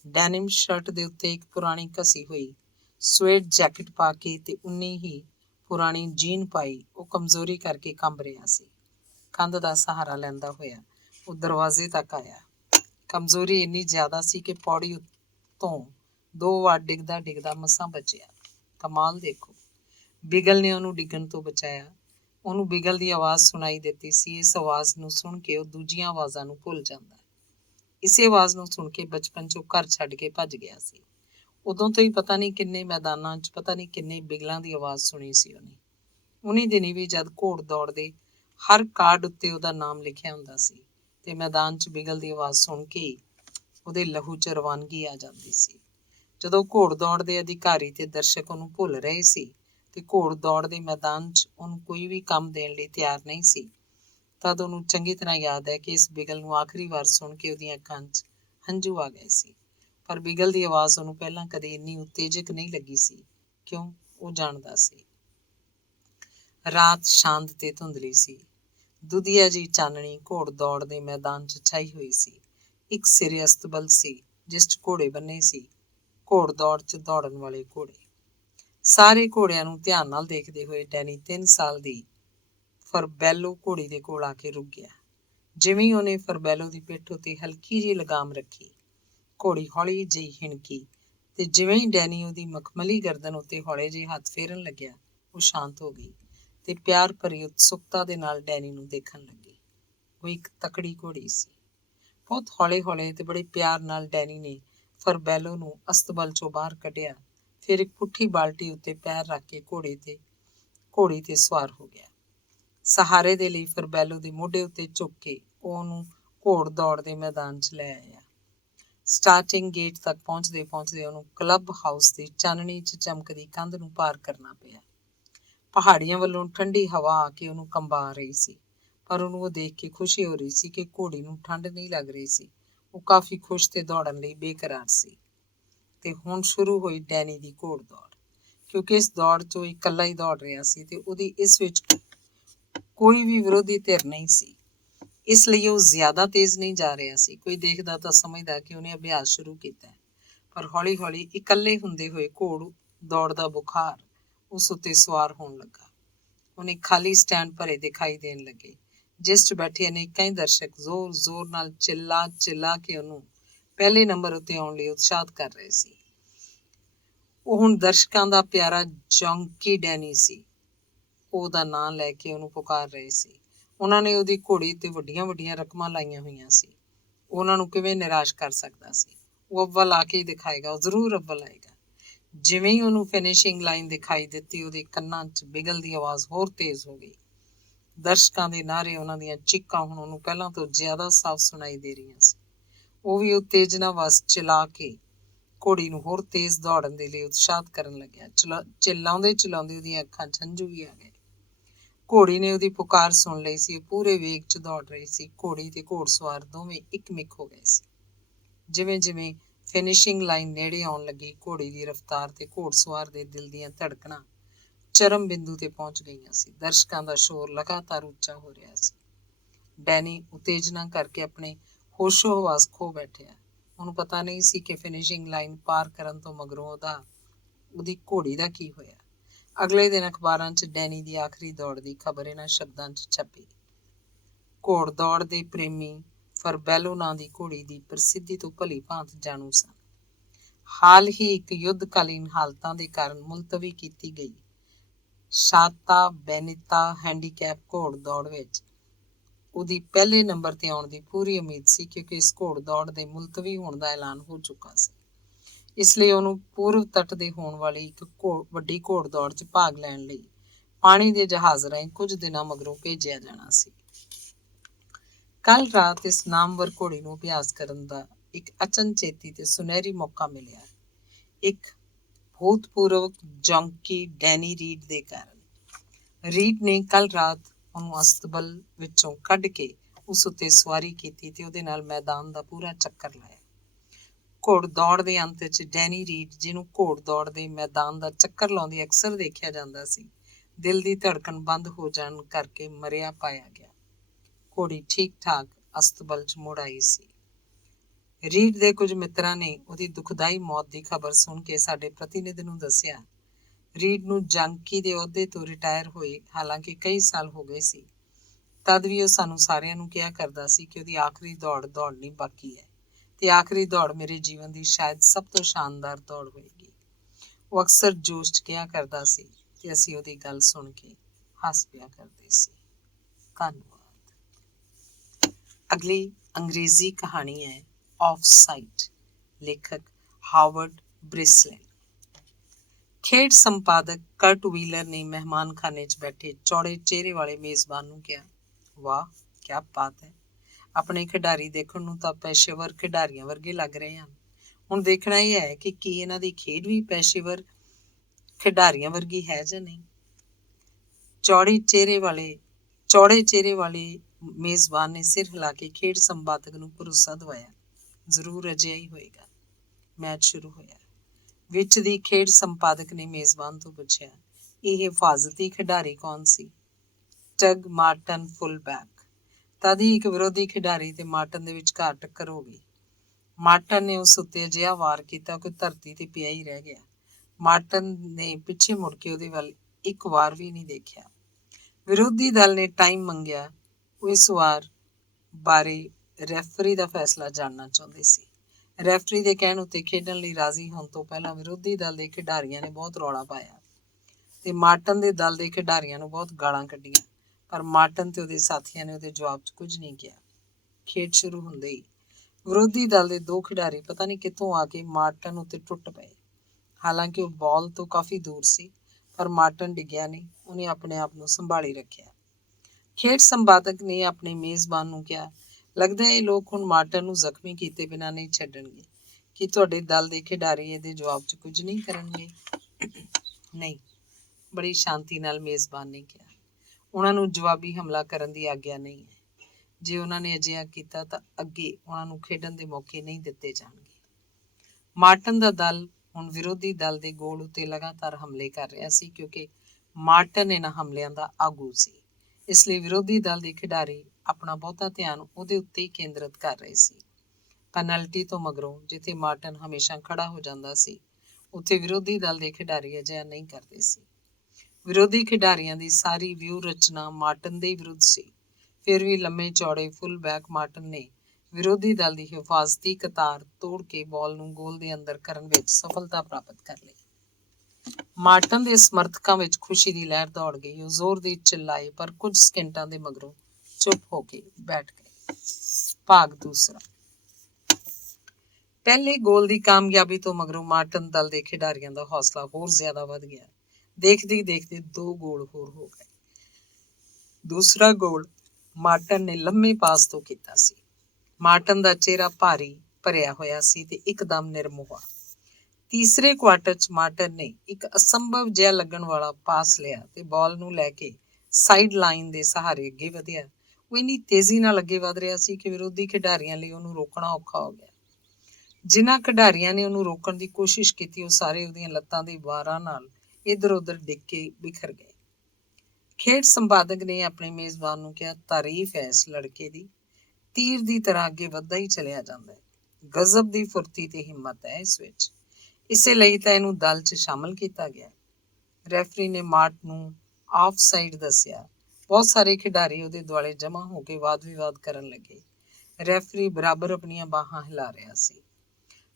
ਡੈਨਿਮ ਸ਼ਰਟ ਦੇ ਉੱਤੇ ਇੱਕ ਪੁਰਾਣੀ ਘਸੀ ਹੋਈ ਸਵੇਡ ਜੈਕਟ ਪਾ ਕੇ ਤੇ ਉਨੀ ਹੀ ਪੁਰਾਣੀ ਜੀਨ ਪਾਈ, ਉਹ ਕਮਜ਼ੋਰੀ ਕਰਕੇ ਕੰਬ ਰਿਹਾ ਸੀ। ਕੰਧ ਦਾ ਸਹਾਰਾ ਲੈਂਦਾ ਹੋਇਆ ਉਹ ਦਰਵਾਜ਼ੇ ਤੱਕ ਆਇਆ। ਕਮਜ਼ੋਰੀ ਇੰਨੀ ਜ਼ਿਆਦਾ ਸੀ ਕਿ ਪੌੜੀ ਉੱਤੋਂ 2 ਵਾਰ ਡਿੱਗਦਾ ਮਸਾਂ ਬਚਿਆ। ਕਮਾਲ ਦੇਖੋ, ਬਿਗਲ ਨੇ ਉਹਨੂੰ ਡਿੱਗਣ ਤੋਂ ਬਚਾਇਆ। ਉਹਨੂੰ ਬਿਗਲ ਦੀ ਆਵਾਜ਼ ਸੁਣਾਈ ਦਿੱਤੀ ਸੀ। ਇਸ ਆਵਾਜ਼ ਨੂੰ ਸੁਣ ਕੇ ਉਹ ਦੂਜੀਆਂ ਆਵਾਜ਼ਾਂ ਨੂੰ ਭੁੱਲ ਜਾਂਦਾ। ਇਸੇ ਆਵਾਜ਼ ਨੂੰ ਸੁਣ ਕੇ ਬਚਪਨ 'ਚ ਉਹ ਘਰ ਛੱਡ ਕੇ ਭੱਜ ਗਿਆ ਸੀ। ਉਦੋਂ ਤੋਂ ਹੀ ਪਤਾ ਨਹੀਂ ਕਿੰਨੇ ਮੈਦਾਨਾਂ 'ਚ ਪਤਾ ਨਹੀਂ ਕਿੰਨੇ ਬਿਗਲਾਂ ਦੀ ਆਵਾਜ਼ ਸੁਣੀ ਸੀ ਉਹਨੇ। ਉਨੀ ਦਿਨੀ ਵੀ ਜਦ ਘੋੜ ਦੌੜਦੇ ਹਰ ਕਾਰਡ ਉੱਤੇ ਉਹਦਾ ਨਾਮ ਲਿਖਿਆ ਹੁੰਦਾ ਸੀ ਤੇ ਮੈਦਾਨ 'ਚ ਬਿਗਲ ਦੀ ਆਵਾਜ਼ ਸੁਣ ਕੇ ਉਹਦੇ ਲਹੂ 'ਚ ਰਵਾਨਗੀ ਆ ਜਾਂਦੀ ਸੀ। ਜਦੋਂ ਘੋੜ ਦੌੜ ਦੇ ਅਧਿਕਾਰੀ ਤੇ ਦਰਸ਼ਕ ਉਹਨੂੰ ਭੁੱਲ ਰਹੇ ਸੀ ਤੇ ਘੋੜ ਦੌੜ ਦੇ ਮੈਦਾਨ 'ਚ ਉਹਨੂੰ ਕੋਈ ਵੀ ਕੰਮ ਦੇਣ ਲਈ ਤਿਆਰ ਨਹੀਂ ਸੀ, ਤਦ ਉਹਨੂੰ ਚੰਗੀ ਤਰ੍ਹਾਂ ਯਾਦ ਹੈ ਕਿ ਇਸ ਬਿਗਲ ਨੂੰ ਆਖਰੀ ਵਾਰ ਸੁਣ ਕੇ ਉਹਦੀਆਂ ਅੱਖਾਂ 'ਚ ਹੰਝੂ ਆ ਗਏ ਸੀ। ਪਰ ਬਿਗਲ ਦੀ ਆਵਾਜ਼ ਉਹਨੂੰ ਪਹਿਲਾਂ ਕਦੇ ਇੰਨੀ ਉਤੇਜਕ ਨਹੀਂ ਲੱਗੀ ਸੀ। ਕਿਉਂ? ਉਹ ਜਾਣਦਾ ਸੀ। ਰਾਤ ਸ਼ਾਂਤ ਤੇ ਧੁੰਦਲੀ ਸੀ। ਦੁਧੀਆ ਜੀ ਚਾਨਣੀ ਘੋੜ ਦੌੜ ਦੇ ਮੈਦਾਨ 'ਚ ਛਾਈ ਹੋਈ ਸੀ। ਇੱਕ ਸਿਰੇ ਅਸਤਬਲ ਸੀ ਜਿਸ 'ਚ ਘੋੜੇ ਬੰਨੇ ਸੀ, ਘੋੜ ਦੌੜ 'ਚ ਦੌੜਨ ਵਾਲੇ ਘੋੜੇ। ਸਾਰੇ ਘੋੜਿਆਂ ਨੂੰ ਧਿਆਨ ਨਾਲ ਦੇਖਦੇ ਹੋਏ ਡੈਨੀ 3 ਸਾਲ ਦੀ ਫਰਬੈਲੋ ਘੋੜੀ ਦੇ ਕੋਲ ਆ ਕੇ ਰੁਕ ਗਿਆ। ਜਿਵੇਂ ਹੀ ਉਹਨੇ ਫਰਬੈਲੋ ਦੀ ਪਿੱਠ ਉੱਤੇ ਹਲਕੀ ਜਿਹੀ ਲਗਾਮ ਰੱਖੀ, ਘੋੜੀ ਹੌਲੀ ਜਿਹੀ ਹਿਣਕੀ ਤੇ ਜਿਵੇਂ ਹੀ ਡੈਨੀ ਉਹਦੀ ਮਖਮਲੀ ਗਰਦਨ ਉੱਤੇ ਹੌਲੇ ਜਿਹੇ ਹੱਥ ਫੇਰਨ ਲੱਗਿਆ, ਉਹ ਸ਼ਾਂਤ ਹੋ ਗਈ ਤੇ ਪਿਆਰ ਭਰੀ ਉਤਸੁਕਤਾ ਦੇ ਨਾਲ ਡੈਨੀ ਨੂੰ ਦੇਖਣ ਲੱਗੀ। ਉਹ ਇੱਕ ਤਕੜੀ ਘੋੜੀ ਸੀ। ਬਹੁਤ ਹੌਲੇ ਤੇ ਬੜੇ ਪਿਆਰ ਨਾਲ ਡੈਨੀ ਨੇ ਫਰਬੈਲੋ ਨੂੰ ਅਸਤਬਲ 'ਚੋਂ ਬਾਹਰ ਕੱਢਿਆ। ਫਿਰ ਇੱਕ ਪੁੱਠੀ ਬਾਲਟੀ ਉੱਤੇ ਪੈਰ ਰੱਖ ਕੇ ਘੋੜੀ ਤੇ ਸਵਾਰ ਹੋ ਗਿਆ। ਸਹਾਰੇ ਦੇ ਲਈ ਫਰਬੈਲੋ ਦੇ ਮੋਢੇ ਉੱਤੇ ਝੁੱਕ ਕੇ ਉਹ ਉਹਨੂੰ ਘੋੜ ਦੌੜ ਦੇ ਮੈਦਾਨ 'ਚ ਲੈ ਆਇਆ। ਸਟਾਰਟਿੰਗ ਗੇਟ ਤੱਕ ਪਹੁੰਚਦੇ ਉਹਨੂੰ ਕਲੱਬ ਹਾਊਸ ਦੀ ਚਾਨਣੀ 'ਚ ਚਮਕਦੀ ਕੰਧ ਨੂੰ ਪਾਰ ਕਰਨਾ ਪਿਆ। ਪਹਾੜੀਆਂ ਵੱਲੋਂ ਠੰਡੀ ਹਵਾ ਆ ਕੇ ਉਹਨੂੰ ਕੰਬਾ ਰਹੀ ਸੀ, ਪਰ ਉਹਨੂੰ ਉਹ ਦੇਖ ਕੇ ਖੁਸ਼ੀ ਹੋ ਰਹੀ ਸੀ ਕਿ ਘੋੜੀ ਨੂੰ ਠੰਡ ਨਹੀਂ ਲੱਗ ਰਹੀ ਸੀ। ਉਹ ਕਾਫੀ ਖੁਸ਼ ਤੇ ਦੌੜਨ ਲਈ ਬੇਕਰਾਰ ਸੀ। ਤੇ ਹੁਣ ਸ਼ੁਰੂ ਹੋਈ ਡੈਨੀ ਦੀ ਘੋੜ ਦੌੜ। ਕਿਉਂਕਿ ਇਸ ਦੌੜ 'ਚ ਉਹ ਇਕੱਲਾ ਹੀ ਦੌੜ ਰਿਹਾ ਸੀ ਤੇ ਉਹਦੀ ਇਸ ਵਿੱਚ ਕੋਈ ਵੀ ਵਿਰੋਧੀ ਧਿਰ ਨਹੀਂ ਸੀ। ਇਸ ਲਈ ਉਹ ਜ਼ਿਆਦਾ ਤੇਜ਼ ਨਹੀਂ ਜਾ ਰਿਹਾ ਸੀ। ਕੋਈ ਦੇਖਦਾ ਤਾਂ ਸਮਝਦਾ ਕਿ ਉਹਨੇ ਅਭਿਆਸ ਸ਼ੁਰੂ ਕੀਤਾ ਹੈ। ਪਰ ਹੌਲੀ-ਹੌਲੀ ਇਕੱਲੇ ਹੁੰਦੇ ਹੋਏ ਘੋੜ ਦੌੜ ਦਾ ਬੁਖਾਰ ਉਸ ਉੱਤੇ ਸਵਾਰ ਹੋਣ ਲੱਗਾ। ਉਹਨੇ ਖਾਲੀ ਸਟੈਂਡ ਭਰੇ ਦਿਖਾਈ ਦੇਣ ਲੱਗੇ, ਜਿਸ 'ਚ ਬੈਠੇ ਅਨੇਕਾਂ ਹੀ ਦਰਸ਼ਕ ਜ਼ੋਰ-ਜ਼ੋਰ ਨਾਲ ਚਿੱਲਾ ਕੇ ਉਹਨੂੰ ਪਹਿਲੇ ਨੰਬਰ ਉੱਤੇ ਆਉਣ ਲਈ ਉਤਸ਼ਾਹਿਤ ਕਰ ਰਹੇ ਸੀ। ਉਹ ਹੁਣ ਦਰਸ਼ਕਾਂ ਦਾ ਪਿਆਰਾ ਜੌਂਕੀ ਡੈਨੀ ਸੀ। ਉਹਦਾ ਨਾਂ ਲੈ ਕੇ ਉਹਨੂੰ ਪੁਕਾਰ ਰਹੇ ਸੀ। ਉਹਨਾਂ ਨੇ ਉਹਦੀ ਘੋੜੀ ਤੇ ਵੱਡੀਆਂ-ਵੱਡੀਆਂ ਰਕਮਾਂ ਲਾਈਆਂ ਹੋਈਆਂ ਸੀ। ਉਹਨਾਂ ਨੂੰ ਕਿਵੇਂ ਨਿਰਾਸ਼ ਕਰ ਸਕਦਾ ਸੀ? ਉਹ ਅੱਵਲ ਆ ਕੇ ਹੀ ਦਿਖਾਏਗਾ, ਉਹ ਜ਼ਰੂਰ ਅੱਵਲ ਆਏਗਾ। ਜਿਵੇਂ ਹੀ ਉਹਨੂੰ ਫਿਨਿਸ਼ਿੰਗ ਲਾਈਨ ਦਿਖਾਈ ਦਿੱਤੀ, ਉਹਦੇ ਕੰਨਾਂ 'ਚ ਬਿਗਲ ਦੀ ਆਵਾਜ਼ ਹੋਰ ਤੇਜ਼ ਹੋ ਗਈ। ਦਰਸ਼ਕਾਂ ਦੇ ਨਾਅਰੇ, ਉਹਨਾਂ ਦੀਆਂ ਚੀਕਾਂ ਹੁਣ ਉਹਨੂੰ ਪਹਿਲਾਂ ਤੋਂ ਜ਼ਿਆਦਾ ਸਾਫ਼ ਸੁਣਾਈ ਦੇ ਰਹੀਆਂ ਸੀ। ਉਹ ਵੀ ਉਤੇਜਨਾ ਵਸ ਚਲਾ ਕੇ ਘੋੜੀ ਨੂੰ ਹੋਰ ਤੇਜ਼ ਦੌੜਨ ਦੇ ਲਈ ਉਤਸ਼ਾਹਿਤ ਕਰਨ ਲੱਗਿਆ। ਚਿਲਾਉਂਦੇ ਉਹਦੀਆਂ ਅੱਖਾਂ 'ਚ ਹੰਝੂ ਵੀ ਆ ਗਏ। ਘੋੜੀ ਨੇ ਉਹਦੀ ਪੁਕਾਰ ਸੁਣ ਲਈ ਸੀ। ਉਹ ਪੂਰੇ ਵੇਗ 'ਚ ਦੌੜ ਰਹੀ ਸੀ। ਘੋੜੀ ਤੇ ਘੋੜਸਵਾਰ ਦੋਵੇਂ ਇੱਕ-ਮਿੱਕ ਹੋ ਗਏ ਸੀ। ਜਿਵੇਂ-ਜਿਵੇਂ ਫਿਨਿਸ਼ਿੰਗ ਲਾਈਨ ਨੇੜੇ ਆਉਣ ਲੱਗੀ, ਘੋੜੀ ਦੀ ਰਫ਼ਤਾਰ ਤੇ ਘੋੜਸਵਾਰ ਦੇ ਦਿਲ ਦੀਆਂ ਧੜਕਣਾਂ ਚਰਮ ਬਿੰਦੂ ਤੇ ਪਹੁੰਚ ਗਈਆਂ ਸੀ। ਦਰਸ਼ਕਾਂ ਦਾ ਸ਼ੋਰ ਲਗਾਤਾਰ ਉੱਚਾ ਹੋ ਰਿਹਾ ਸੀ। ਡੈਨੀ ਉਤੇਜਨਾ ਕਰਕੇ ਆਪਣੇ ਹੋਸ਼ੋ-ਹਵਾਸ ਖੋ ਬੈਠਿਆ। ਉਹਨੂੰ ਪਤਾ ਨਹੀਂ ਸੀ ਕਿ ਫਿਨਿਸ਼ਿੰਗ ਲਾਈਨ ਪਾਰ ਕਰਨ ਤੋਂ ਮਗਰੋਂ ਉਹਦੀ ਘੋੜੀ ਦਾ ਕੀ ਹੋਇਆ। ਅਗਲੇ ਦਿਨ ਅਖਬਾਰਾਂ 'ਚ ਡੈਨੀ ਦੀ ਆਖਰੀ ਦੌੜ ਦੀ ਖਬਰ ਇਹਨਾਂ ਸ਼ਬਦਾਂ 'ਚ ਛਪੀ। ਘੋੜ ਦੌੜ ਦੇ ਪ੍ਰੇਮੀ ਫਰਬੈਲੋ ਨਾਂ ਦੀ ਘੋੜੀ ਦੀ ਪ੍ਰਸਿੱਧੀ ਤੋਂ ਭਲੀ ਭਾਂਤ ਜਾਣੂ ਸਨ। ਹਾਲ ਹੀ ਇੱਕ ਯੁੱਧਕਾਲੀਨ ਹਾਲਤਾਂ ਦੇ ਕਾਰਨ ਮੁਲਤਵੀ ਕੀਤੀ ਗਈ ਸ਼ਾਤਾ ਬੈਨੀਤਾ ਹੈਂਡੀਕੈਪ ਘੋੜ ਦੌੜ ਵਿੱਚ ਉਹਦੀ ਪਹਿਲੇ ਨੰਬਰ ਤੇ ਆਉਣ ਦੀ ਪੂਰੀ ਉਮੀਦ ਸੀ, ਕਿਉਂਕਿ ਇਸ ਘੋੜ ਦੌੜ ਦੇ ਮੁਲਤਵੀ ਹੋਣ ਦਾ ਐਲਾਨ ਹੋ ਚੁੱਕਾ ਸੀ। ਇਸ ਲਈ ਉਹਨੂੰ ਪੂਰਬ ਤੱਟ ਦੇ ਹੋਣ ਵਾਲੀ ਇੱਕ ਵੱਡੀ ਘੋੜ ਦੌੜ 'ਚ ਭਾਗ ਲੈਣ ਲਈ ਪਾਣੀ ਦੇ ਜਹਾਜ਼ ਰਾਹੀਂ ਕੁਝ ਦਿਨਾਂ ਮਗਰੋਂ ਭੇਜਿਆ ਜਾਣਾ ਸੀ। ਕੱਲ ਰਾਤ ਇਸ ਨਾਮਵਰ ਘੋੜੀ ਨੂੰ ਅਭਿਆਸ ਕਰਨ ਦਾ ਇੱਕ ਅਚਨਚੇਤੀ ਤੇ ਸੁਨਹਿਰੀ ਮੌਕਾ ਮਿਲਿਆ। ਇੱਕ ਭੂਤਪੂਰਵ ਜੌਂਕੀ ਡੈਨੀ ਰੀਡ ਦੇ ਕਾਰਨ। ਰੀਡ ਨੇ ਕੱਲ ਰਾਤ ਉਹਨੂੰ ਅਸਤਬਲ ਵਿੱਚੋਂ ਕੱਢ ਕੇ ਉਸ ਉੱਤੇ ਸਵਾਰੀ ਕੀਤੀ ਤੇ ਉਹਦੇ ਨਾਲ ਮੈਦਾਨ ਦਾ ਪੂਰਾ ਚੱਕਰ ਲਾਇਆ। ਘੋੜ ਦੌੜ ਦੇ ਅੰਤ ਵਿੱਚ ਡੈਨੀ ਰੀਡ, ਜਿਹਨੂੰ ਘੋੜ ਦੌੜ ਦੇ ਮੈਦਾਨ ਦਾ ਚੱਕਰ ਲਾਉਂਦੇ ਅਕਸਰ ਦੇਖਿਆ ਜਾਂਦਾ ਸੀ, ਦਿਲ ਦੀ ਧੜਕਣ ਬੰਦ ਹੋ ਜਾਣ ਕਰਕੇ ਮਰਿਆ ਪਾਇਆ ਗਿਆ। ਘੋੜੀ ਠੀਕ-ਠਾਕ ਅਸਤਬਲ 'ਚ ਮੁੜ ਆਈ ਸੀ। ਰੀਡ ਦੇ ਕੁਝ ਮਿੱਤਰਾਂ ਨੇ ਉਹਦੀ ਦੁਖਦਾਈ ਮੌਤ ਦੀ ਖਬਰ ਸੁਣ ਕੇ ਸਾਡੇ ਪ੍ਰਤੀਨਿਧ ਨੂੰ ਦੱਸਿਆ। ਰੀਡ ਨੂੰ ਜੰਕੀ ਦੇ ਅਹੁਦੇ ਤੋਂ ਰਿਟਾਇਰ ਹੋਏ ਹਾਲਾਂਕਿ ਕਈ ਸਾਲ ਹੋ ਗਏ ਸੀ, ਤਦ ਵੀ ਉਹ ਸਾਨੂੰ ਸਾਰਿਆਂ ਨੂੰ ਕਿਹਾ ਕਰਦਾ ਸੀ ਕਿ ਉਹਦੀ ਆਖਰੀ ਦੌੜ ਦੌੜਨੀ ਬਾਕੀ ਹੈ ਤੇ ਆਖਰੀ ਦੌੜ ਮੇਰੇ ਜੀਵਨ ਦੀ ਸ਼ਾਇਦ ਸਭ ਤੋਂ ਸ਼ਾਨਦਾਰ ਦੌੜ ਹੋਏਗੀ। ਉਹ ਅਕਸਰ ਜੋਸ਼ 'ਚ ਕਿਹਾ ਕਰਦਾ ਸੀ ਤੇ ਅਸੀਂ ਉਹਦੀ ਗੱਲ ਸੁਣ ਕੇ ਹੱਸ ਪਿਆ ਕਰਦੇ ਸੀ। ਧੰਨਵਾਦ। ਅਗਲੀ ਅੰਗਰੇਜ਼ੀ ਕਹਾਣੀ ਹੈ ਆਫ ਸਾਈਟ, ਲੇਖਕ ਹਾਵਰਡ ਬ੍ਰਿਸਲੈਨ। ਖੇਡ ਸੰਪਾਦਕ ਕਰਟ ਵੀਲਰ ਨੇ ਮਹਿਮਾਨਖਾਨੇ 'ਚ ਬੈਠੇ ਚੌੜੇ ਚਿਹਰੇ ਵਾਲੇ ਮੇਜ਼ਬਾਨ ਨੂੰ ਕਿਹਾ, ਵਾਹ, ਕਿਆ ਬਾਤ ਹੈ। ਆਪਣੇ ਖਿਡਾਰੀ ਦੇਖਣ ਨੂੰ ਤਾਂ ਪੇਸ਼ੇਵਰ ਖਿਡਾਰੀਆਂ ਵਰਗੇ ਲੱਗ ਰਹੇ ਹਨ। ਹੁਣ ਦੇਖਣਾ ਇਹ ਹੈ ਕਿ ਕੀ ਇਹਨਾਂ ਦੀ ਖੇਡ ਵੀ ਪੇਸ਼ੇਵਰ ਖਿਡਾਰੀਆਂ ਵਰਗੀ ਹੈ ਜਾਂ ਨਹੀਂ। ਚੌੜੇ ਚਿਹਰੇ ਵਾਲੇ ਮੇਜ਼ਬਾਨ ਨੇ ਸਿਰ ਹਿਲਾ ਕੇ ਖੇਡ ਸੰਪਾਦਕ ਨੂੰ ਭਰੋਸਾ ਦਿਵਾਇਆ, ਜ਼ਰੂਰ ਅਜਿਹਾ ਹੀ ਹੋਏਗਾ। ਮੈਚ ਸ਼ੁਰੂ ਹੋਇਆ। ਵਿੱਚ ਦੀ ਖੇਡ ਸੰਪਾਦਕ ਨੇ ਮੇਜ਼ਬਾਨ ਤੋਂ ਪੁੱਛਿਆ, ਇਹ ਹਿਫਾਜ਼ਤੀ ਖਿਡਾਰੀ ਕੌਣ ਸੀ? Tug Martin ਫੁੱਲਬੈਕ। ਤਦ ਹੀ ਇੱਕ ਵਿਰੋਧੀ ਖਿਡਾਰੀ ਤੇ ਮਾਰਟਨ ਦੇ ਵਿਚਕਾਰ ਟੱਕਰ ਹੋ ਗਈ। ਮਾਰਟਨ ਨੇ ਉਸ ਉੱਤੇ ਅਜਿਹਾ ਵਾਰ ਕੀਤਾ ਕਿ ਧਰਤੀ ਤੇ ਪਿਆ ਹੀ ਰਹਿ ਗਿਆ। ਮਾਰਟਨ ਨੇ ਪਿੱਛੇ ਮੁੜ ਕੇ ਉਹਦੇ ਵੱਲ ਇੱਕ ਵਾਰ ਵੀ ਨਹੀਂ ਦੇਖਿਆ। ਵਿਰੋਧੀ ਦਲ ਨੇ ਟਾਈਮ ਮੰਗਿਆ। ਉਹ ਇਸ ਵਾਰ ਬਾਰੇ ਰੈਫਰੀ ਦਾ ਫੈਸਲਾ ਜਾਣਨਾ ਚਾਹੁੰਦੇ ਸੀ। ਰੈਫਰੀ ਦੇ ਕਹਿਣ ਉੱਤੇ ਖੇਡਣ ਲਈ ਰਾਜ਼ੀ ਹੋਣ ਤੋਂ ਪਹਿਲਾਂ ਵਿਰੋਧੀ ਦਲ ਦੇ ਖਿਡਾਰੀਆਂ ਨੇ ਬਹੁਤ ਰੌਲਾ ਪਾਇਆ ਤੇ ਮਾਰਟਨ ਦੇ ਦਲ ਦੇ ਖਿਡਾਰੀਆਂ ਨੂੰ ਬਹੁਤ ਗਾਲਾਂ ਕੱਢੀਆਂ, ਪਰ ਮਾਰਟਨ ਤੇ ਉਹਦੇ ਸਾਥੀਆਂ ਨੇ ਉਹਦੇ ਜਵਾਬ 'ਚ ਕੁਝ ਨਹੀਂ ਕਿਹਾ। ਖੇਡ ਸ਼ੁਰੂ ਹੁੰਦੇ ਹੀ ਵਿਰੋਧੀ ਦਲ ਦੇ ਦੋ ਖਿਡਾਰੀ ਪਤਾ ਨਹੀਂ ਕਿੱਥੋਂ ਆ ਕੇ ਮਾਰਟਨ ਉੱਤੇ ਟੁੱਟ ਪਏ। ਹਾਲਾਂਕਿ ਉਹ ਬਾਲ ਤੋਂ ਕਾਫੀ ਦੂਰ ਸੀ, ਪਰ ਮਾਰਟਨ ਡਿੱਗਿਆ ਨਹੀਂ। ਉਹਨੇ ਆਪਣੇ ਆਪ ਨੂੰ ਸੰਭਾਲੀ ਰੱਖਿਆ। ਖੇਡ ਸੰਪਾਦਕ ਨੇ ਆਪਣੇ ਮੇਜ਼ਬਾਨ ਨੂੰ ਕਿਹਾ, ਲੱਗਦਾ ਇਹ ਲੋਕ ਹੁਣ ਮਾਰਟਨ ਨੂੰ ਜ਼ਖਮੀ ਕੀਤੇ ਬਿਨਾਂ ਨਹੀਂ ਛੱਡਣਗੇ। ਕੀ ਤੁਹਾਡੇ ਦਲ ਦੇ ਖਿਡਾਰੀ ਇਹਦੇ ਜਵਾਬ 'ਚ ਕੁਝ ਨਹੀਂ ਕਰਨਗੇ? ਨਹੀਂ, ਬੜੀ ਸ਼ਾਂਤੀ ਨਾਲ ਮੇਜ਼ਬਾਨ ਨੇ ਕਿਹਾ। ਉਹਨਾਂ ਨੂੰ ਜਵਾਬੀ ਹਮਲਾ ਕਰਨ ਦੀ ਆਗਿਆ ਨਹੀਂ ਹੈ। ਜੇ ਉਹਨਾਂ ਨੇ ਅਜਿਹਾ ਕੀਤਾ ਤਾਂ ਅੱਗੇ ਉਹਨਾਂ ਨੂੰ ਖੇਡਣ ਦੇ ਮੌਕੇ ਨਹੀਂ ਦਿੱਤੇ ਜਾਣਗੇ। ਮਾਰਟਨ ਦਾ ਦਲ ਹੁਣ ਵਿਰੋਧੀ ਦਲ ਦੇ ਗੋਲ ਉੱਤੇ ਲਗਾਤਾਰ ਹਮਲੇ ਕਰ ਰਿਹਾ ਸੀ, ਕਿਉਂਕਿ ਮਾਰਟਨ ਇਹਨਾਂ ਹਮਲਿਆਂ ਦਾ ਆਗੂ ਸੀ। ਇਸ ਲਈ ਵਿਰੋਧੀ ਦਲ ਦੇ ਖਿਡਾਰੀ ਆਪਣਾ ਬਹੁਤਾ ਧਿਆਨ ਉਹਦੇ ਉੱਤੇ ਹੀ ਕੇਂਦਰਿਤ ਕਰ ਰਹੇ ਸੀ। ਪੈਨਲਟੀ ਤੋਂ ਮਗਰੋਂ ਜਿੱਥੇ ਮਾਰਟਨ ਹਮੇਸ਼ਾ ਖੜਾ ਹੋ ਜਾਂਦਾ ਸੀ, ਉੱਥੇ ਵਿਰੋਧੀ ਦਲ ਦੇ ਖਿਡਾਰੀ ਅਜਿਹਾ ਨਹੀਂ ਕਰਦੇ ਸੀ। ਵਿਰੋਧੀ ਖਿਡਾਰੀਆਂ ਦੀ ਸਾਰੀ ਵਿਊ ਰਚਨਾ ਮਾਰਟਨ ਦੇ ਵਿਰੁੱਧ ਸੀ। ਫਿਰ ਵੀ ਲੰਮੇ ਚੌੜੇ ਫੁੱਲ ਬੈਕ ਮਾਰਟਨ ਨੇ ਵਿਰੋਧੀ ਦਲ ਦੀ ਹਿਫਾਜ਼ਤੀ ਕਤਾਰ ਤੋੜ ਕੇ ਬਾਲ ਨੂੰ ਗੋਲ ਦੇ ਅੰਦਰ ਕਰਨ ਵਿੱਚ ਸਫਲਤਾ ਪ੍ਰਾਪਤ ਕਰ ਲਈ। ਮਾਰਟਨ ਦੇ ਸਮਰਥਕਾਂ ਵਿੱਚ ਖੁਸ਼ੀ ਦੀ ਲਹਿਰ ਦੌੜ ਗਈ। ਉਹ ਜ਼ੋਰ ਦੀ ਚਿল্ਲਾਏ, ਪਰ ਕੁਝ ਸਕਿੰਟਾਂ ਦੇ ਮਗਰੋਂ ਚੁੱਪ ਹੋ ਕੇ ਬੈਠ ਗਏ। ਭਾਗ ਦੂਸਰਾ। ਪਹਿਲੇ ਗੋਲ ਦੀ ਕਾਮਯਾਬੀ ਤੋਂ ਮਗਰੋਂ ਮਾਰਟਨ ਦਲ ਦੇ ਖਿਡਾਰੀਆਂ ਦਾ ਹੌਸਲਾ ਹੋਰ ਜ਼ਿਆਦਾ ਵੱਧ ਗਿਆ। ਦੇਖਦੇ ਦੇਖਦੇ 2 ਗੋਲ ਹੋਰ ਹੋ ਗਏ। ਦੂਸਰਾ ਗੋਲ ਮਾਰਟਨ ਨੇ ਲੰਮੇ ਪਾਸ ਤੋਂ ਕੀਤਾ ਸੀ। ਮਾਰਟਨ ਦਾ ਚਿਹਰਾ ਭਾਰੀ ਭਰਿਆ ਹੋਇਆ ਸੀ ਤੇ ਇੱਕਦਮ ਨਿਰਮੋਹਾ। ਤੀਸਰੇ ਕੁਆਰਟਰ 'ਚ ਮਾਰਟਨ ਨੇ ਇੱਕ ਅਸੰਭਵ ਜਿਹਾ ਲੱਗਣ ਵਾਲਾ ਪਾਸ ਲਿਆ ਤੇ ਬਾਲ ਨੂੰ ਲੈ ਕੇ ਸਾਈਡ ਲਾਈਨ ਦੇ ਸਹਾਰੇ ਅੱਗੇ ਵਧਿਆ। ਉਹ ਇੰਨੀ ਤੇਜ਼ੀ ਨਾਲ ਅੱਗੇ ਵਧ ਰਿਹਾ ਸੀ ਕਿ ਵਿਰੋਧੀ ਖਿਡਾਰੀਆਂ ਲਈ ਉਹਨੂੰ ਰੋਕਣਾ ਔਖਾ ਹੋ ਗਿਆ। ਜਿਨ੍ਹਾਂ ਖਿਡਾਰੀਆਂ ਨੇ ਉਹਨੂੰ ਰੋਕਣ ਦੀ ਕੋਸ਼ਿਸ਼ ਕੀਤੀ, ਉਹ ਸਾਰੇ ਉਹਦੀਆਂ ਲੱਤਾਂ ਦੇ ਵਾਰਾਂ ਨਾਲ ਇੱਧਰ ਉੱਧਰ ਡਿੱਗ ਕੇ ਬਿਖਰ ਗਏ। ਖੇਡ ਸੰਪਾਦਕ ਨੇ ਆਪਣੇ ਮੇਜ਼ਬਾਨ ਨੂੰ ਕਿਹਾ, ਤਾਰੀਫ ਹੈ ਇਸ ਲੜਕੇ ਦੀ, ਤੀਰ ਦੀ ਤਰ੍ਹਾਂ ਅੱਗੇ ਵੱਧਦਾ ਹੀ ਚਲਿਆ ਜਾਂਦਾ ਹੈ। ਗਜ਼ਬ ਦੀ ਫੁਰਤੀ ਤੇ ਹਿੰਮਤ ਹੈ ਇਸ ਵਿੱਚ। ਇਸੇ ਲਈ ਤਾਂ ਇਹਨੂੰ ਦਲ 'ਚ ਸ਼ਾਮਲ ਕੀਤਾ ਗਿਆ। ਰੈਫਰੀ ਨੇ ਮਾਰਟ ਨੂੰ ਆਫ ਸਾਈਡ ਦੱਸਿਆ। ਬਹੁਤ ਸਾਰੇ ਖਿਡਾਰੀ ਉਹਦੇ ਦੁਆਲੇ ਜਮ੍ਹਾਂ ਹੋ ਕੇ ਵਾਦ ਵਿਵਾਦ ਕਰਨ ਲੱਗੇ। ਰੈਫਰੀ ਬਰਾਬਰ ਆਪਣੀਆਂ ਬਾਹਾਂ ਹਿਲਾ ਰਿਹਾ ਸੀ।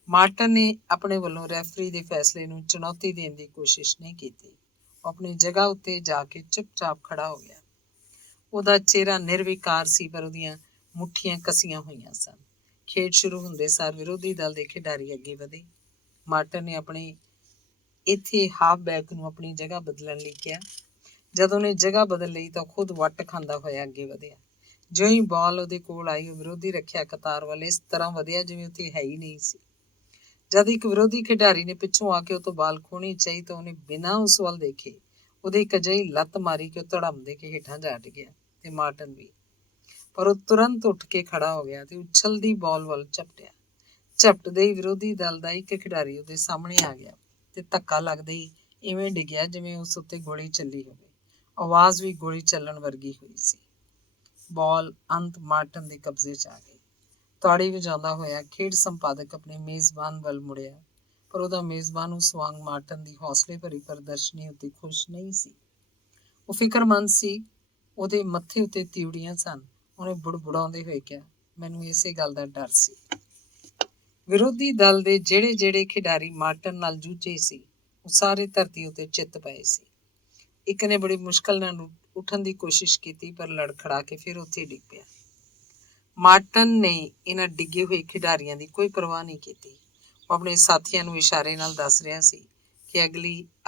ਮਾਰਟਨ ਨੇ ਆਪਣੇ ਵੱਲੋਂ ਰੈਫਰੀ ਦੇ ਫੈਸਲੇ ਨੂੰ ਚੁਣੌਤੀ ਦੇਣ ਦੀ ਕੋਸ਼ਿਸ਼ ਨਹੀਂ ਕੀਤੀ। ਉਹ ਆਪਣੀ ਜਗ੍ਹਾ ਉੱਤੇ ਜਾ ਕੇ ਚੁੱਪਚਾਪ ਖੜਾ ਹੋ ਗਿਆ। ਉਹਦਾ ਚਿਹਰਾ ਨਿਰਵਿਕਾਰ ਸੀ, ਪਰ ਉਹਦੀਆਂ ਮੁੱਠੀਆਂ ਕੱਸੀਆਂ ਹੋਈਆਂ ਸਨ। ਖੇਡ ਸ਼ੁਰੂ ਹੁੰਦੇ ਸਾਰ ਵਿਰੋਧੀ ਦਲ ਦੇ ਖਿਡਾਰੀ ਅੱਗੇ ਵਧੇ। ਮਾਰਟਨ ਨੇ ਆਪਣੇ ਇੱਥੇ ਹਾਫ ਬੈਕ ਨੂੰ ਆਪਣੀ ਜਗ੍ਹਾ ਬਦਲਣ ਲਈ ਕਿਹਾ। ਜਦੋਂ ਉਹਨੇ ਜਗ੍ਹਾ ਬਦਲ ਲਈ ਤਾਂ ਖੁਦ ਵੱਟ ਖਾਂਦਾ ਹੋਇਆ ਅੱਗੇ ਵਧਿਆ। ਜਿਉਂ ਹੀ ਬਾਲ ਉਹਦੇ ਕੋਲ ਆਈ, ਉਹ ਵਿਰੋਧੀ ਰੱਖਿਆ ਕਤਾਰ ਵੱਲ ਇਸ ਤਰ੍ਹਾਂ ਵਧਿਆ ਜਿਵੇਂ ਉੱਥੇ ਹੈ ਹੀ ਨਹੀਂ ਸੀ। ਜਦ ਇੱਕ ਵਿਰੋਧੀ ਖਿਡਾਰੀ ਨੇ ਪਿੱਛੋਂ ਆ ਕੇ ਉਹ ਤੋਂ ਬਾਲ ਖੋਹਣੀ ਚਾਹੀ ਤਾਂ ਉਹਨੇ ਬਿਨਾਂ ਉਸ ਵੱਲ ਦੇਖੇ ਉਹਦੇ ਇੱਕ ਅਜਿਹੀ ਲੱਤ ਮਾਰੀ ਕਿ ਉਹ ਧੜਮ ਦੇ ਕੇ ਹੇਠਾਂ ਜਾ ਡਿੱਗਿਆ ਤੇ ਮਾਰਟਨ ਵੀ। ਪਰ ਉਹ ਤੁਰੰਤ ਉੱਠ ਕੇ ਖੜਾ ਹੋ ਗਿਆ ਤੇ ਉਛਲਦੀ ਬਾਲ ਵੱਲ ਝਪਟਿਆ। ਝਪਟਦੇ ਹੀ ਵਿਰੋਧੀ ਦਲ ਦਾ ਇੱਕ ਖਿਡਾਰੀ ਉਹਦੇ ਸਾਹਮਣੇ ਆ ਗਿਆ ਤੇ ਧੱਕਾ ਲੱਗਦੇ ਹੀ ਇਵੇਂ ਡਿੱਗਿਆ ਜਿਵੇਂ ਉਸ ਉੱਤੇ ਗੋਲੀ ਚੱਲੀ ਹੋਵੇ। ਆਵਾਜ਼ ਵੀ ਗੋਲੀ ਚੱਲਣ ਵਰਗੀ ਹੋਈ ਸੀ। ਬਾਲ ਅੰਤ ਮਾਰਟਨ ਦੇ ਕਬਜ਼ੇ 'ਚ ਆ ਗਈ। ਤਾੜੀ ਵਜਾਉਂਦਾ ਹੋਇਆ ਖੇਡ ਸੰਪਾਦਕ ਆਪਣੇ ਮੇਜ਼ਬਾਨ ਵੱਲ ਮੁੜਿਆ, ਪਰ ਉਹਦਾ ਮੇਜ਼ਬਾਨ ਉਸ ਵਾਂਗ ਮਾਰਟਨ ਦੀ ਹੌਸਲੇ ਭਰੀ ਪ੍ਰਦਰਸ਼ਨੀ ਉੱਤੇ ਖੁਸ਼ ਨਹੀਂ ਸੀ। ਉਹ ਫਿਕਰਮੰਦ ਸੀ। ਉਹਦੇ ਮੱਥੇ ਉੱਤੇ ਤਿਉੜੀਆਂ ਸਨ। ਉਹਨੇ ਬੁੜਬੁੜਾਉਂਦੇ ਹੋਏ ਕਿਹਾ, ਮੈਨੂੰ ਇਸੇ ਗੱਲ ਦਾ ਡਰ ਸੀ। ਵਿਰੋਧੀ ਦਲ ਦੇ ਜਿਹੜੇ ਖਿਡਾਰੀ ਮਾਰਟਨ ਨਾਲ ਜੂਝੇ ਸੀ, ਉਹ ਸਾਰੇ ਧਰਤੀ ਉੱਤੇ ਚਿੱਤ ਪਏ ਸੀ। ਇੱਕ ਨੇ ਬੜੀ ਮੁਸ਼ਕਲ ਨਾਲ ਉੱਠਣ ਦੀ ਕੋਸ਼ਿਸ਼ ਕੀਤੀ, ਪਰ ਲੜਖੜਾ ਕੇ ਫਿਰ ਉੱਥੇ ਡਿੱਗ ਪਿਆ। ਮਾਰਟਨ ਨੇ ਇਹਨਾਂ ਡਿੱਗੇ ਹੋਏ ਖਿਡਾਰੀਆਂ ਦੀ ਕੋਈ ਪਰਵਾਹ ਨਹੀਂ ਕੀਤੀ। ਉਹ ਆਪਣੇ ਸਾਥੀਆਂ ਨੂੰ ਇਸ਼ਾਰੇ ਨਾਲ ਦੱਸ ਰਿਹਾ ਸੀ ਕਿ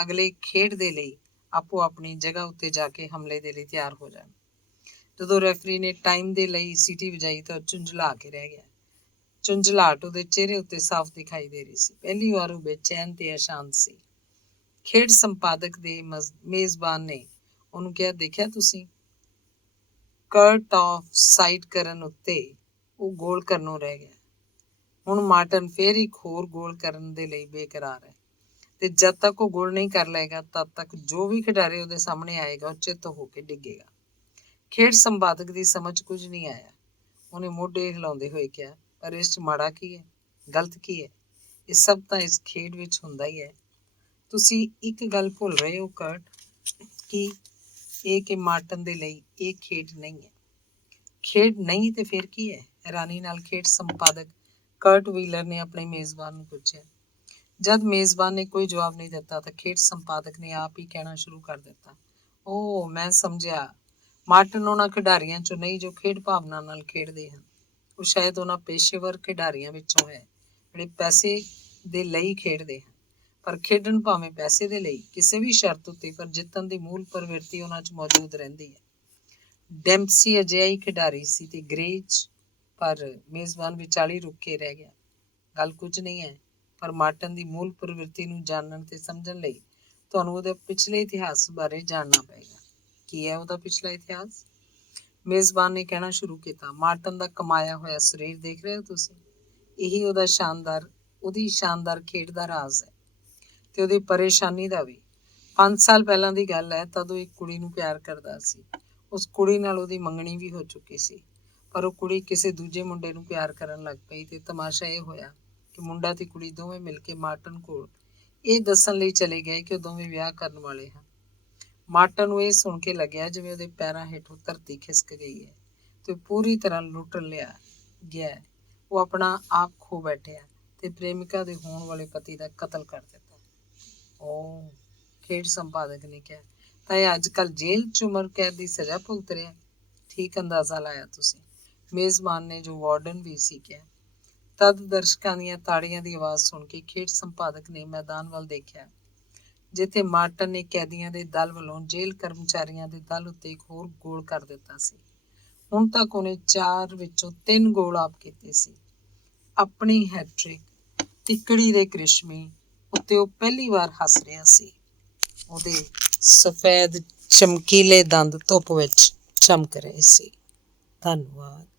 ਅਗਲੇ ਖੇਡ ਦੇ ਲਈ ਆਪੋ ਆਪਣੀ ਜਗ੍ਹਾ ਉੱਤੇ ਜਾ ਕੇ ਹਮਲੇ ਦੇ ਲਈ ਤਿਆਰ ਹੋ ਜਾਣ। ਜਦੋਂ ਰੈਫਰੀ ਨੇ ਟਾਈਮ ਦੇ ਲਈ ਸੀਟੀ ਵਜਾਈ ਤਾਂ ਉਹ ਝੁੰਝਲਾ ਕੇ ਰਹਿ ਗਿਆ। ਝੁੰਝਲਾਹਟ ਉਹਦੇ ਚਿਹਰੇ ਉੱਤੇ ਸਾਫ਼ ਦਿਖਾਈ ਦੇ ਰਹੀ ਸੀ। ਪਹਿਲੀ ਵਾਰ ਉਹ ਬੇਚੈਨ ਤੇ ਅਸ਼ਾਂਤ ਸੀ। ਖੇਡ ਸੰਪਾਦਕ ਦੇ ਮੇਜ਼ਬਾਨ ਨੇ ਉਹਨੂੰ ਕਿਹਾ, ਦੇਖਿਆ ਤੁਸੀਂ, ਕਰਟ ਆਫ ਸਾਈਡ ਕਰਨ ਉੱਤੇ ਉਹ ਗੋਲ ਕਰਨੋਂ ਰਹਿ ਗਿਆ। ਹੁਣ ਮਾਰਟਨ ਫੇਰ ਇੱਕ ਹੋਰ ਗੋਲ ਕਰਨ ਦੇ ਲਈ ਬੇਕਰਾਰ ਹੈ ਤੇ ਜਦ ਤੱਕ ਉਹ ਗੋਲ ਨਹੀਂ ਕਰ ਲਏਗਾ ਤਦ ਤੱਕ ਜੋ ਵੀ ਖਿਡਾਰੀ ਉਹਦੇ ਸਾਹਮਣੇ ਆਏਗਾ ਉਹ ਚਿੱਤ ਹੋ ਕੇ ਡਿੱਗੇਗਾ। ਖੇਡ ਸੰਪਾਦਕ ਦੀ ਸਮਝ ਕੁਝ ਨਹੀਂ ਆਇਆ। ਉਹਨੇ ਮੋਢੇ ਹਿਲਾਉਂਦੇ ਹੋਏ ਕਿਹਾ, ਪਰ ਇਸ 'ਚ ਮਾੜਾ ਕੀ ਹੈ, ਗਲਤ ਕੀ ਹੈ? ਇਹ ਸਭ ਤਾਂ ਇਸ ਖੇਡ ਵਿੱਚ ਹੁੰਦਾ ਹੀ ਹੈ। ਤੁਸੀਂ ਇੱਕ ਗੱਲ ਭੁੱਲ ਰਹੇ ਹੋ ਕਰਟ, ਕਿ ਇਹ ਕਿ ਮਾਰਟਨ ਦੇ ਲਈ ਇਹ ਖੇਡ ਨਹੀਂ ਹੈ। ਖੇਡ ਨਹੀਂ ਤੇ ਫਿਰ ਕੀ ਹੈ? ਹੈਰਾਨੀ ਨਾਲ ਖੇਡ ਸੰਪਾਦਕ ਕਰਟ ਵੀਲਰ ਨੇ ਆਪਣੇ ਮੇਜ਼ਬਾਨ ਨੂੰ ਪੁੱਛਿਆ। ਜਦ ਮੇਜ਼ਬਾਨ ਨੇ ਕੋਈ ਜਵਾਬ ਨਹੀਂ ਦਿੱਤਾ ਤਾਂ ਖੇਡ ਸੰਪਾਦਕ ਨੇ ਆਪ ਹੀ ਕਹਿਣਾ ਸ਼ੁਰੂ ਕਰ ਦਿੱਤਾ, ਓਹ ਮੈਂ ਸਮਝਿਆ, ਮਾਰਟਨ ਉਹਨਾਂ ਖਿਡਾਰੀਆਂ 'ਚੋਂ ਨਹੀਂ ਜੋ ਖੇਡ ਭਾਵਨਾ ਨਾਲ ਖੇਡਦੇ ਹਨ। ਉਹ ਸ਼ਾਇਦ ਉਹਨਾਂ ਪੇਸ਼ੇਵਰ ਖਿਡਾਰੀਆਂ ਵਿੱਚੋਂ ਹੈ ਜਿਹੜੇ ਪੈਸੇ ਦੇ ਲਈ ਖੇਡਦੇ ਹਨ। ਪਰ ਖੇਡਣ ਭਾਵੇਂ ਪੈਸੇ ਦੇ ਲਈ, ਕਿਸੇ ਵੀ ਸ਼ਰਤ ਉੱਤੇ, ਪਰ ਜਿੱਤਣ ਦੀ ਮੂਲ ਪ੍ਰਵਿਰਤੀ ਉਹਨਾਂ 'ਚ ਮੌਜੂਦ ਰਹਿੰਦੀ ਹੈ। ਡੈਂਪਸੀ ਅਜਿਹਾ ਹੀ ਖਿਡਾਰੀ ਸੀ ਤੇ ਗ੍ਰੇਜ, ਪਰ ਮੇਜ਼ਬਾਨ ਵਿਚਾਲੀ ਰੁਕ ਕੇ ਰਹਿ ਗਿਆ। ਗੱਲ ਕੁਝ ਨਹੀਂ ਹੈ, ਪਰ ਮਾਰਟਨ ਦੀ ਮੂਲ ਪ੍ਰਵਿਰਤੀ ਨੂੰ ਜਾਣਨ ਤੇ ਸਮਝਣ ਲਈ ਤੁਹਾਨੂੰ ਉਹਦੇ ਪਿਛਲੇ ਇਤਿਹਾਸ ਬਾਰੇ ਜਾਣਨਾ ਪਏਗਾ। ਕੀ ਹੈ ਉਹਦਾ ਪਿਛਲਾ ਇਤਿਹਾਸ? ਮੇਜ਼ਬਾਨ ਨੇ ਕਹਿਣਾ ਸ਼ੁਰੂ ਕੀਤਾ, ਮਾਰਟਨ ਦਾ ਕਮਾਇਆ ਹੋਇਆ ਸਰੀਰ ਦੇਖ ਰਹੇ ਹੋ ਤੁਸੀਂ? ਇਹੀ ਉਹਦੀ ਸ਼ਾਨਦਾਰ ਖੇਡ ਦਾ ਰਾਜ਼ ਹੈ ਤੇ ਉਹਦੀ ਪਰੇਸ਼ਾਨੀ ਦਾ ਵੀ। 5 ਸਾਲ ਪਹਿਲਾਂ ਦੀ ਗੱਲ ਹੈ, ਤਦ ਉਹ ਇੱਕ ਕੁੜੀ ਨੂੰ ਪਿਆਰ ਕਰਦਾ ਸੀ। ਉਸ ਕੁੜੀ ਨਾਲ ਉਹਦੀ ਮੰਗਣੀ ਵੀ ਹੋ ਚੁੱਕੀ ਸੀ। ਪਰ ਉਹ ਕੁੜੀ ਕਿਸੇ ਦੂਜੇ ਮੁੰਡੇ ਨੂੰ ਪਿਆਰ ਕਰਨ ਲੱਗ ਪਈ ਤੇ ਤਮਾਸ਼ਾ ਇਹ ਹੋਇਆ ਕਿ ਮੁੰਡਾ ਤੇ ਕੁੜੀ ਦੋਵੇਂ ਮਿਲ ਕੇ ਮਾਰਟਨ ਕੋਲ ਇਹ ਦੱਸਣ ਲਈ ਚਲੇ ਗਏ ਕਿ ਉਹ ਦੋਵੇਂ ਵਿਆਹ ਕਰਨ ਵਾਲੇ ਹਨ। ਮਾਰਟਨ ਨੂੰ ਇਹ ਸੁਣ ਕੇ ਲੱਗਿਆ ਜਿਵੇਂ ਉਹਦੇ ਪੈਰਾਂ ਹੇਠੋਂ ਧਰਤੀ ਖਿਸਕ ਗਈ ਹੈ ਤੇ ਪੂਰੀ ਤਰ੍ਹਾਂ ਲੁੱਟ ਲਿਆ ਗਿਆ। ਉਹ ਆਪਣਾ ਆਪ ਖੋ ਬੈਠਿਆ ਤੇ ਪ੍ਰੇਮਿਕਾ ਦੇ ਹੋਣ ਵਾਲੇ ਪਤੀ ਦਾ ਕਤਲ ਕਰ ਦਿੱਤਾ। ਉਹ ਖੇਡ ਸੰਪਾਦਕ ਨੇ ਕਿਹਾ, ਤਾਂ ਇਹ ਅੱਜ ਕੱਲ੍ਹ ਜੇਲ੍ਹ 'ਚ ਉਮਰ ਕੈਦ ਦੀ ਸਜ਼ਾ ਭੁਗਤ ਰਿਹਾ। ਠੀਕ ਅੰਦਾਜ਼ਾ ਲਾਇਆ ਤੁਸੀਂ, ਮੇਜ਼ਬਾਨ ਨੇ ਜੋ ਵਾਰਡਨ ਵੀ ਸੀ ਕਿਹਾ। ਤਦ ਦਰਸ਼ਕਾਂ ਦੀਆਂ ਤਾੜੀਆਂ ਦੀ ਆਵਾਜ਼ ਸੁਣ ਕੇ ਖੇਡ ਸੰਪਾਦਕ ਨੇ ਮੈਦਾਨ ਵੱਲ ਦੇਖਿਆ, ਜਿੱਥੇ ਮਾਰਟਨ ਨੇ ਕੈਦੀਆਂ ਦੇ ਦਲ ਵੱਲੋਂ ਜੇਲ੍ਹ ਕਰਮਚਾਰੀਆਂ ਦੇ ਦਲ ਉੱਤੇ ਇੱਕ ਹੋਰ ਗੋਲ ਕਰ ਦਿੱਤਾ ਸੀ। ਹੁਣ ਤੱਕ ਉਹਨੇ 4 ਵਿੱਚੋਂ 3 ਗੋਲ ਆਪ ਕੀਤੇ ਸੀ। ਆਪਣੀ ਹੈਟ੍ਰਿਕ ਤਿੱਕੜੀ ਦੇ ਕ੍ਰਿਸ਼ਮੇ ਉੱਤੇ ਉਹ ਪਹਿਲੀ ਵਾਰ ਹੱਸ ਰਿਹਾ ਸੀ। ਉਹਦੇ ਸਫੈਦ ਚਮਕੀਲੇ ਦੰਦ ਧੁੱਪ ਵਿੱਚ ਚਮਕ ਰਹੇ ਸੀ। ਧੰਨਵਾਦ।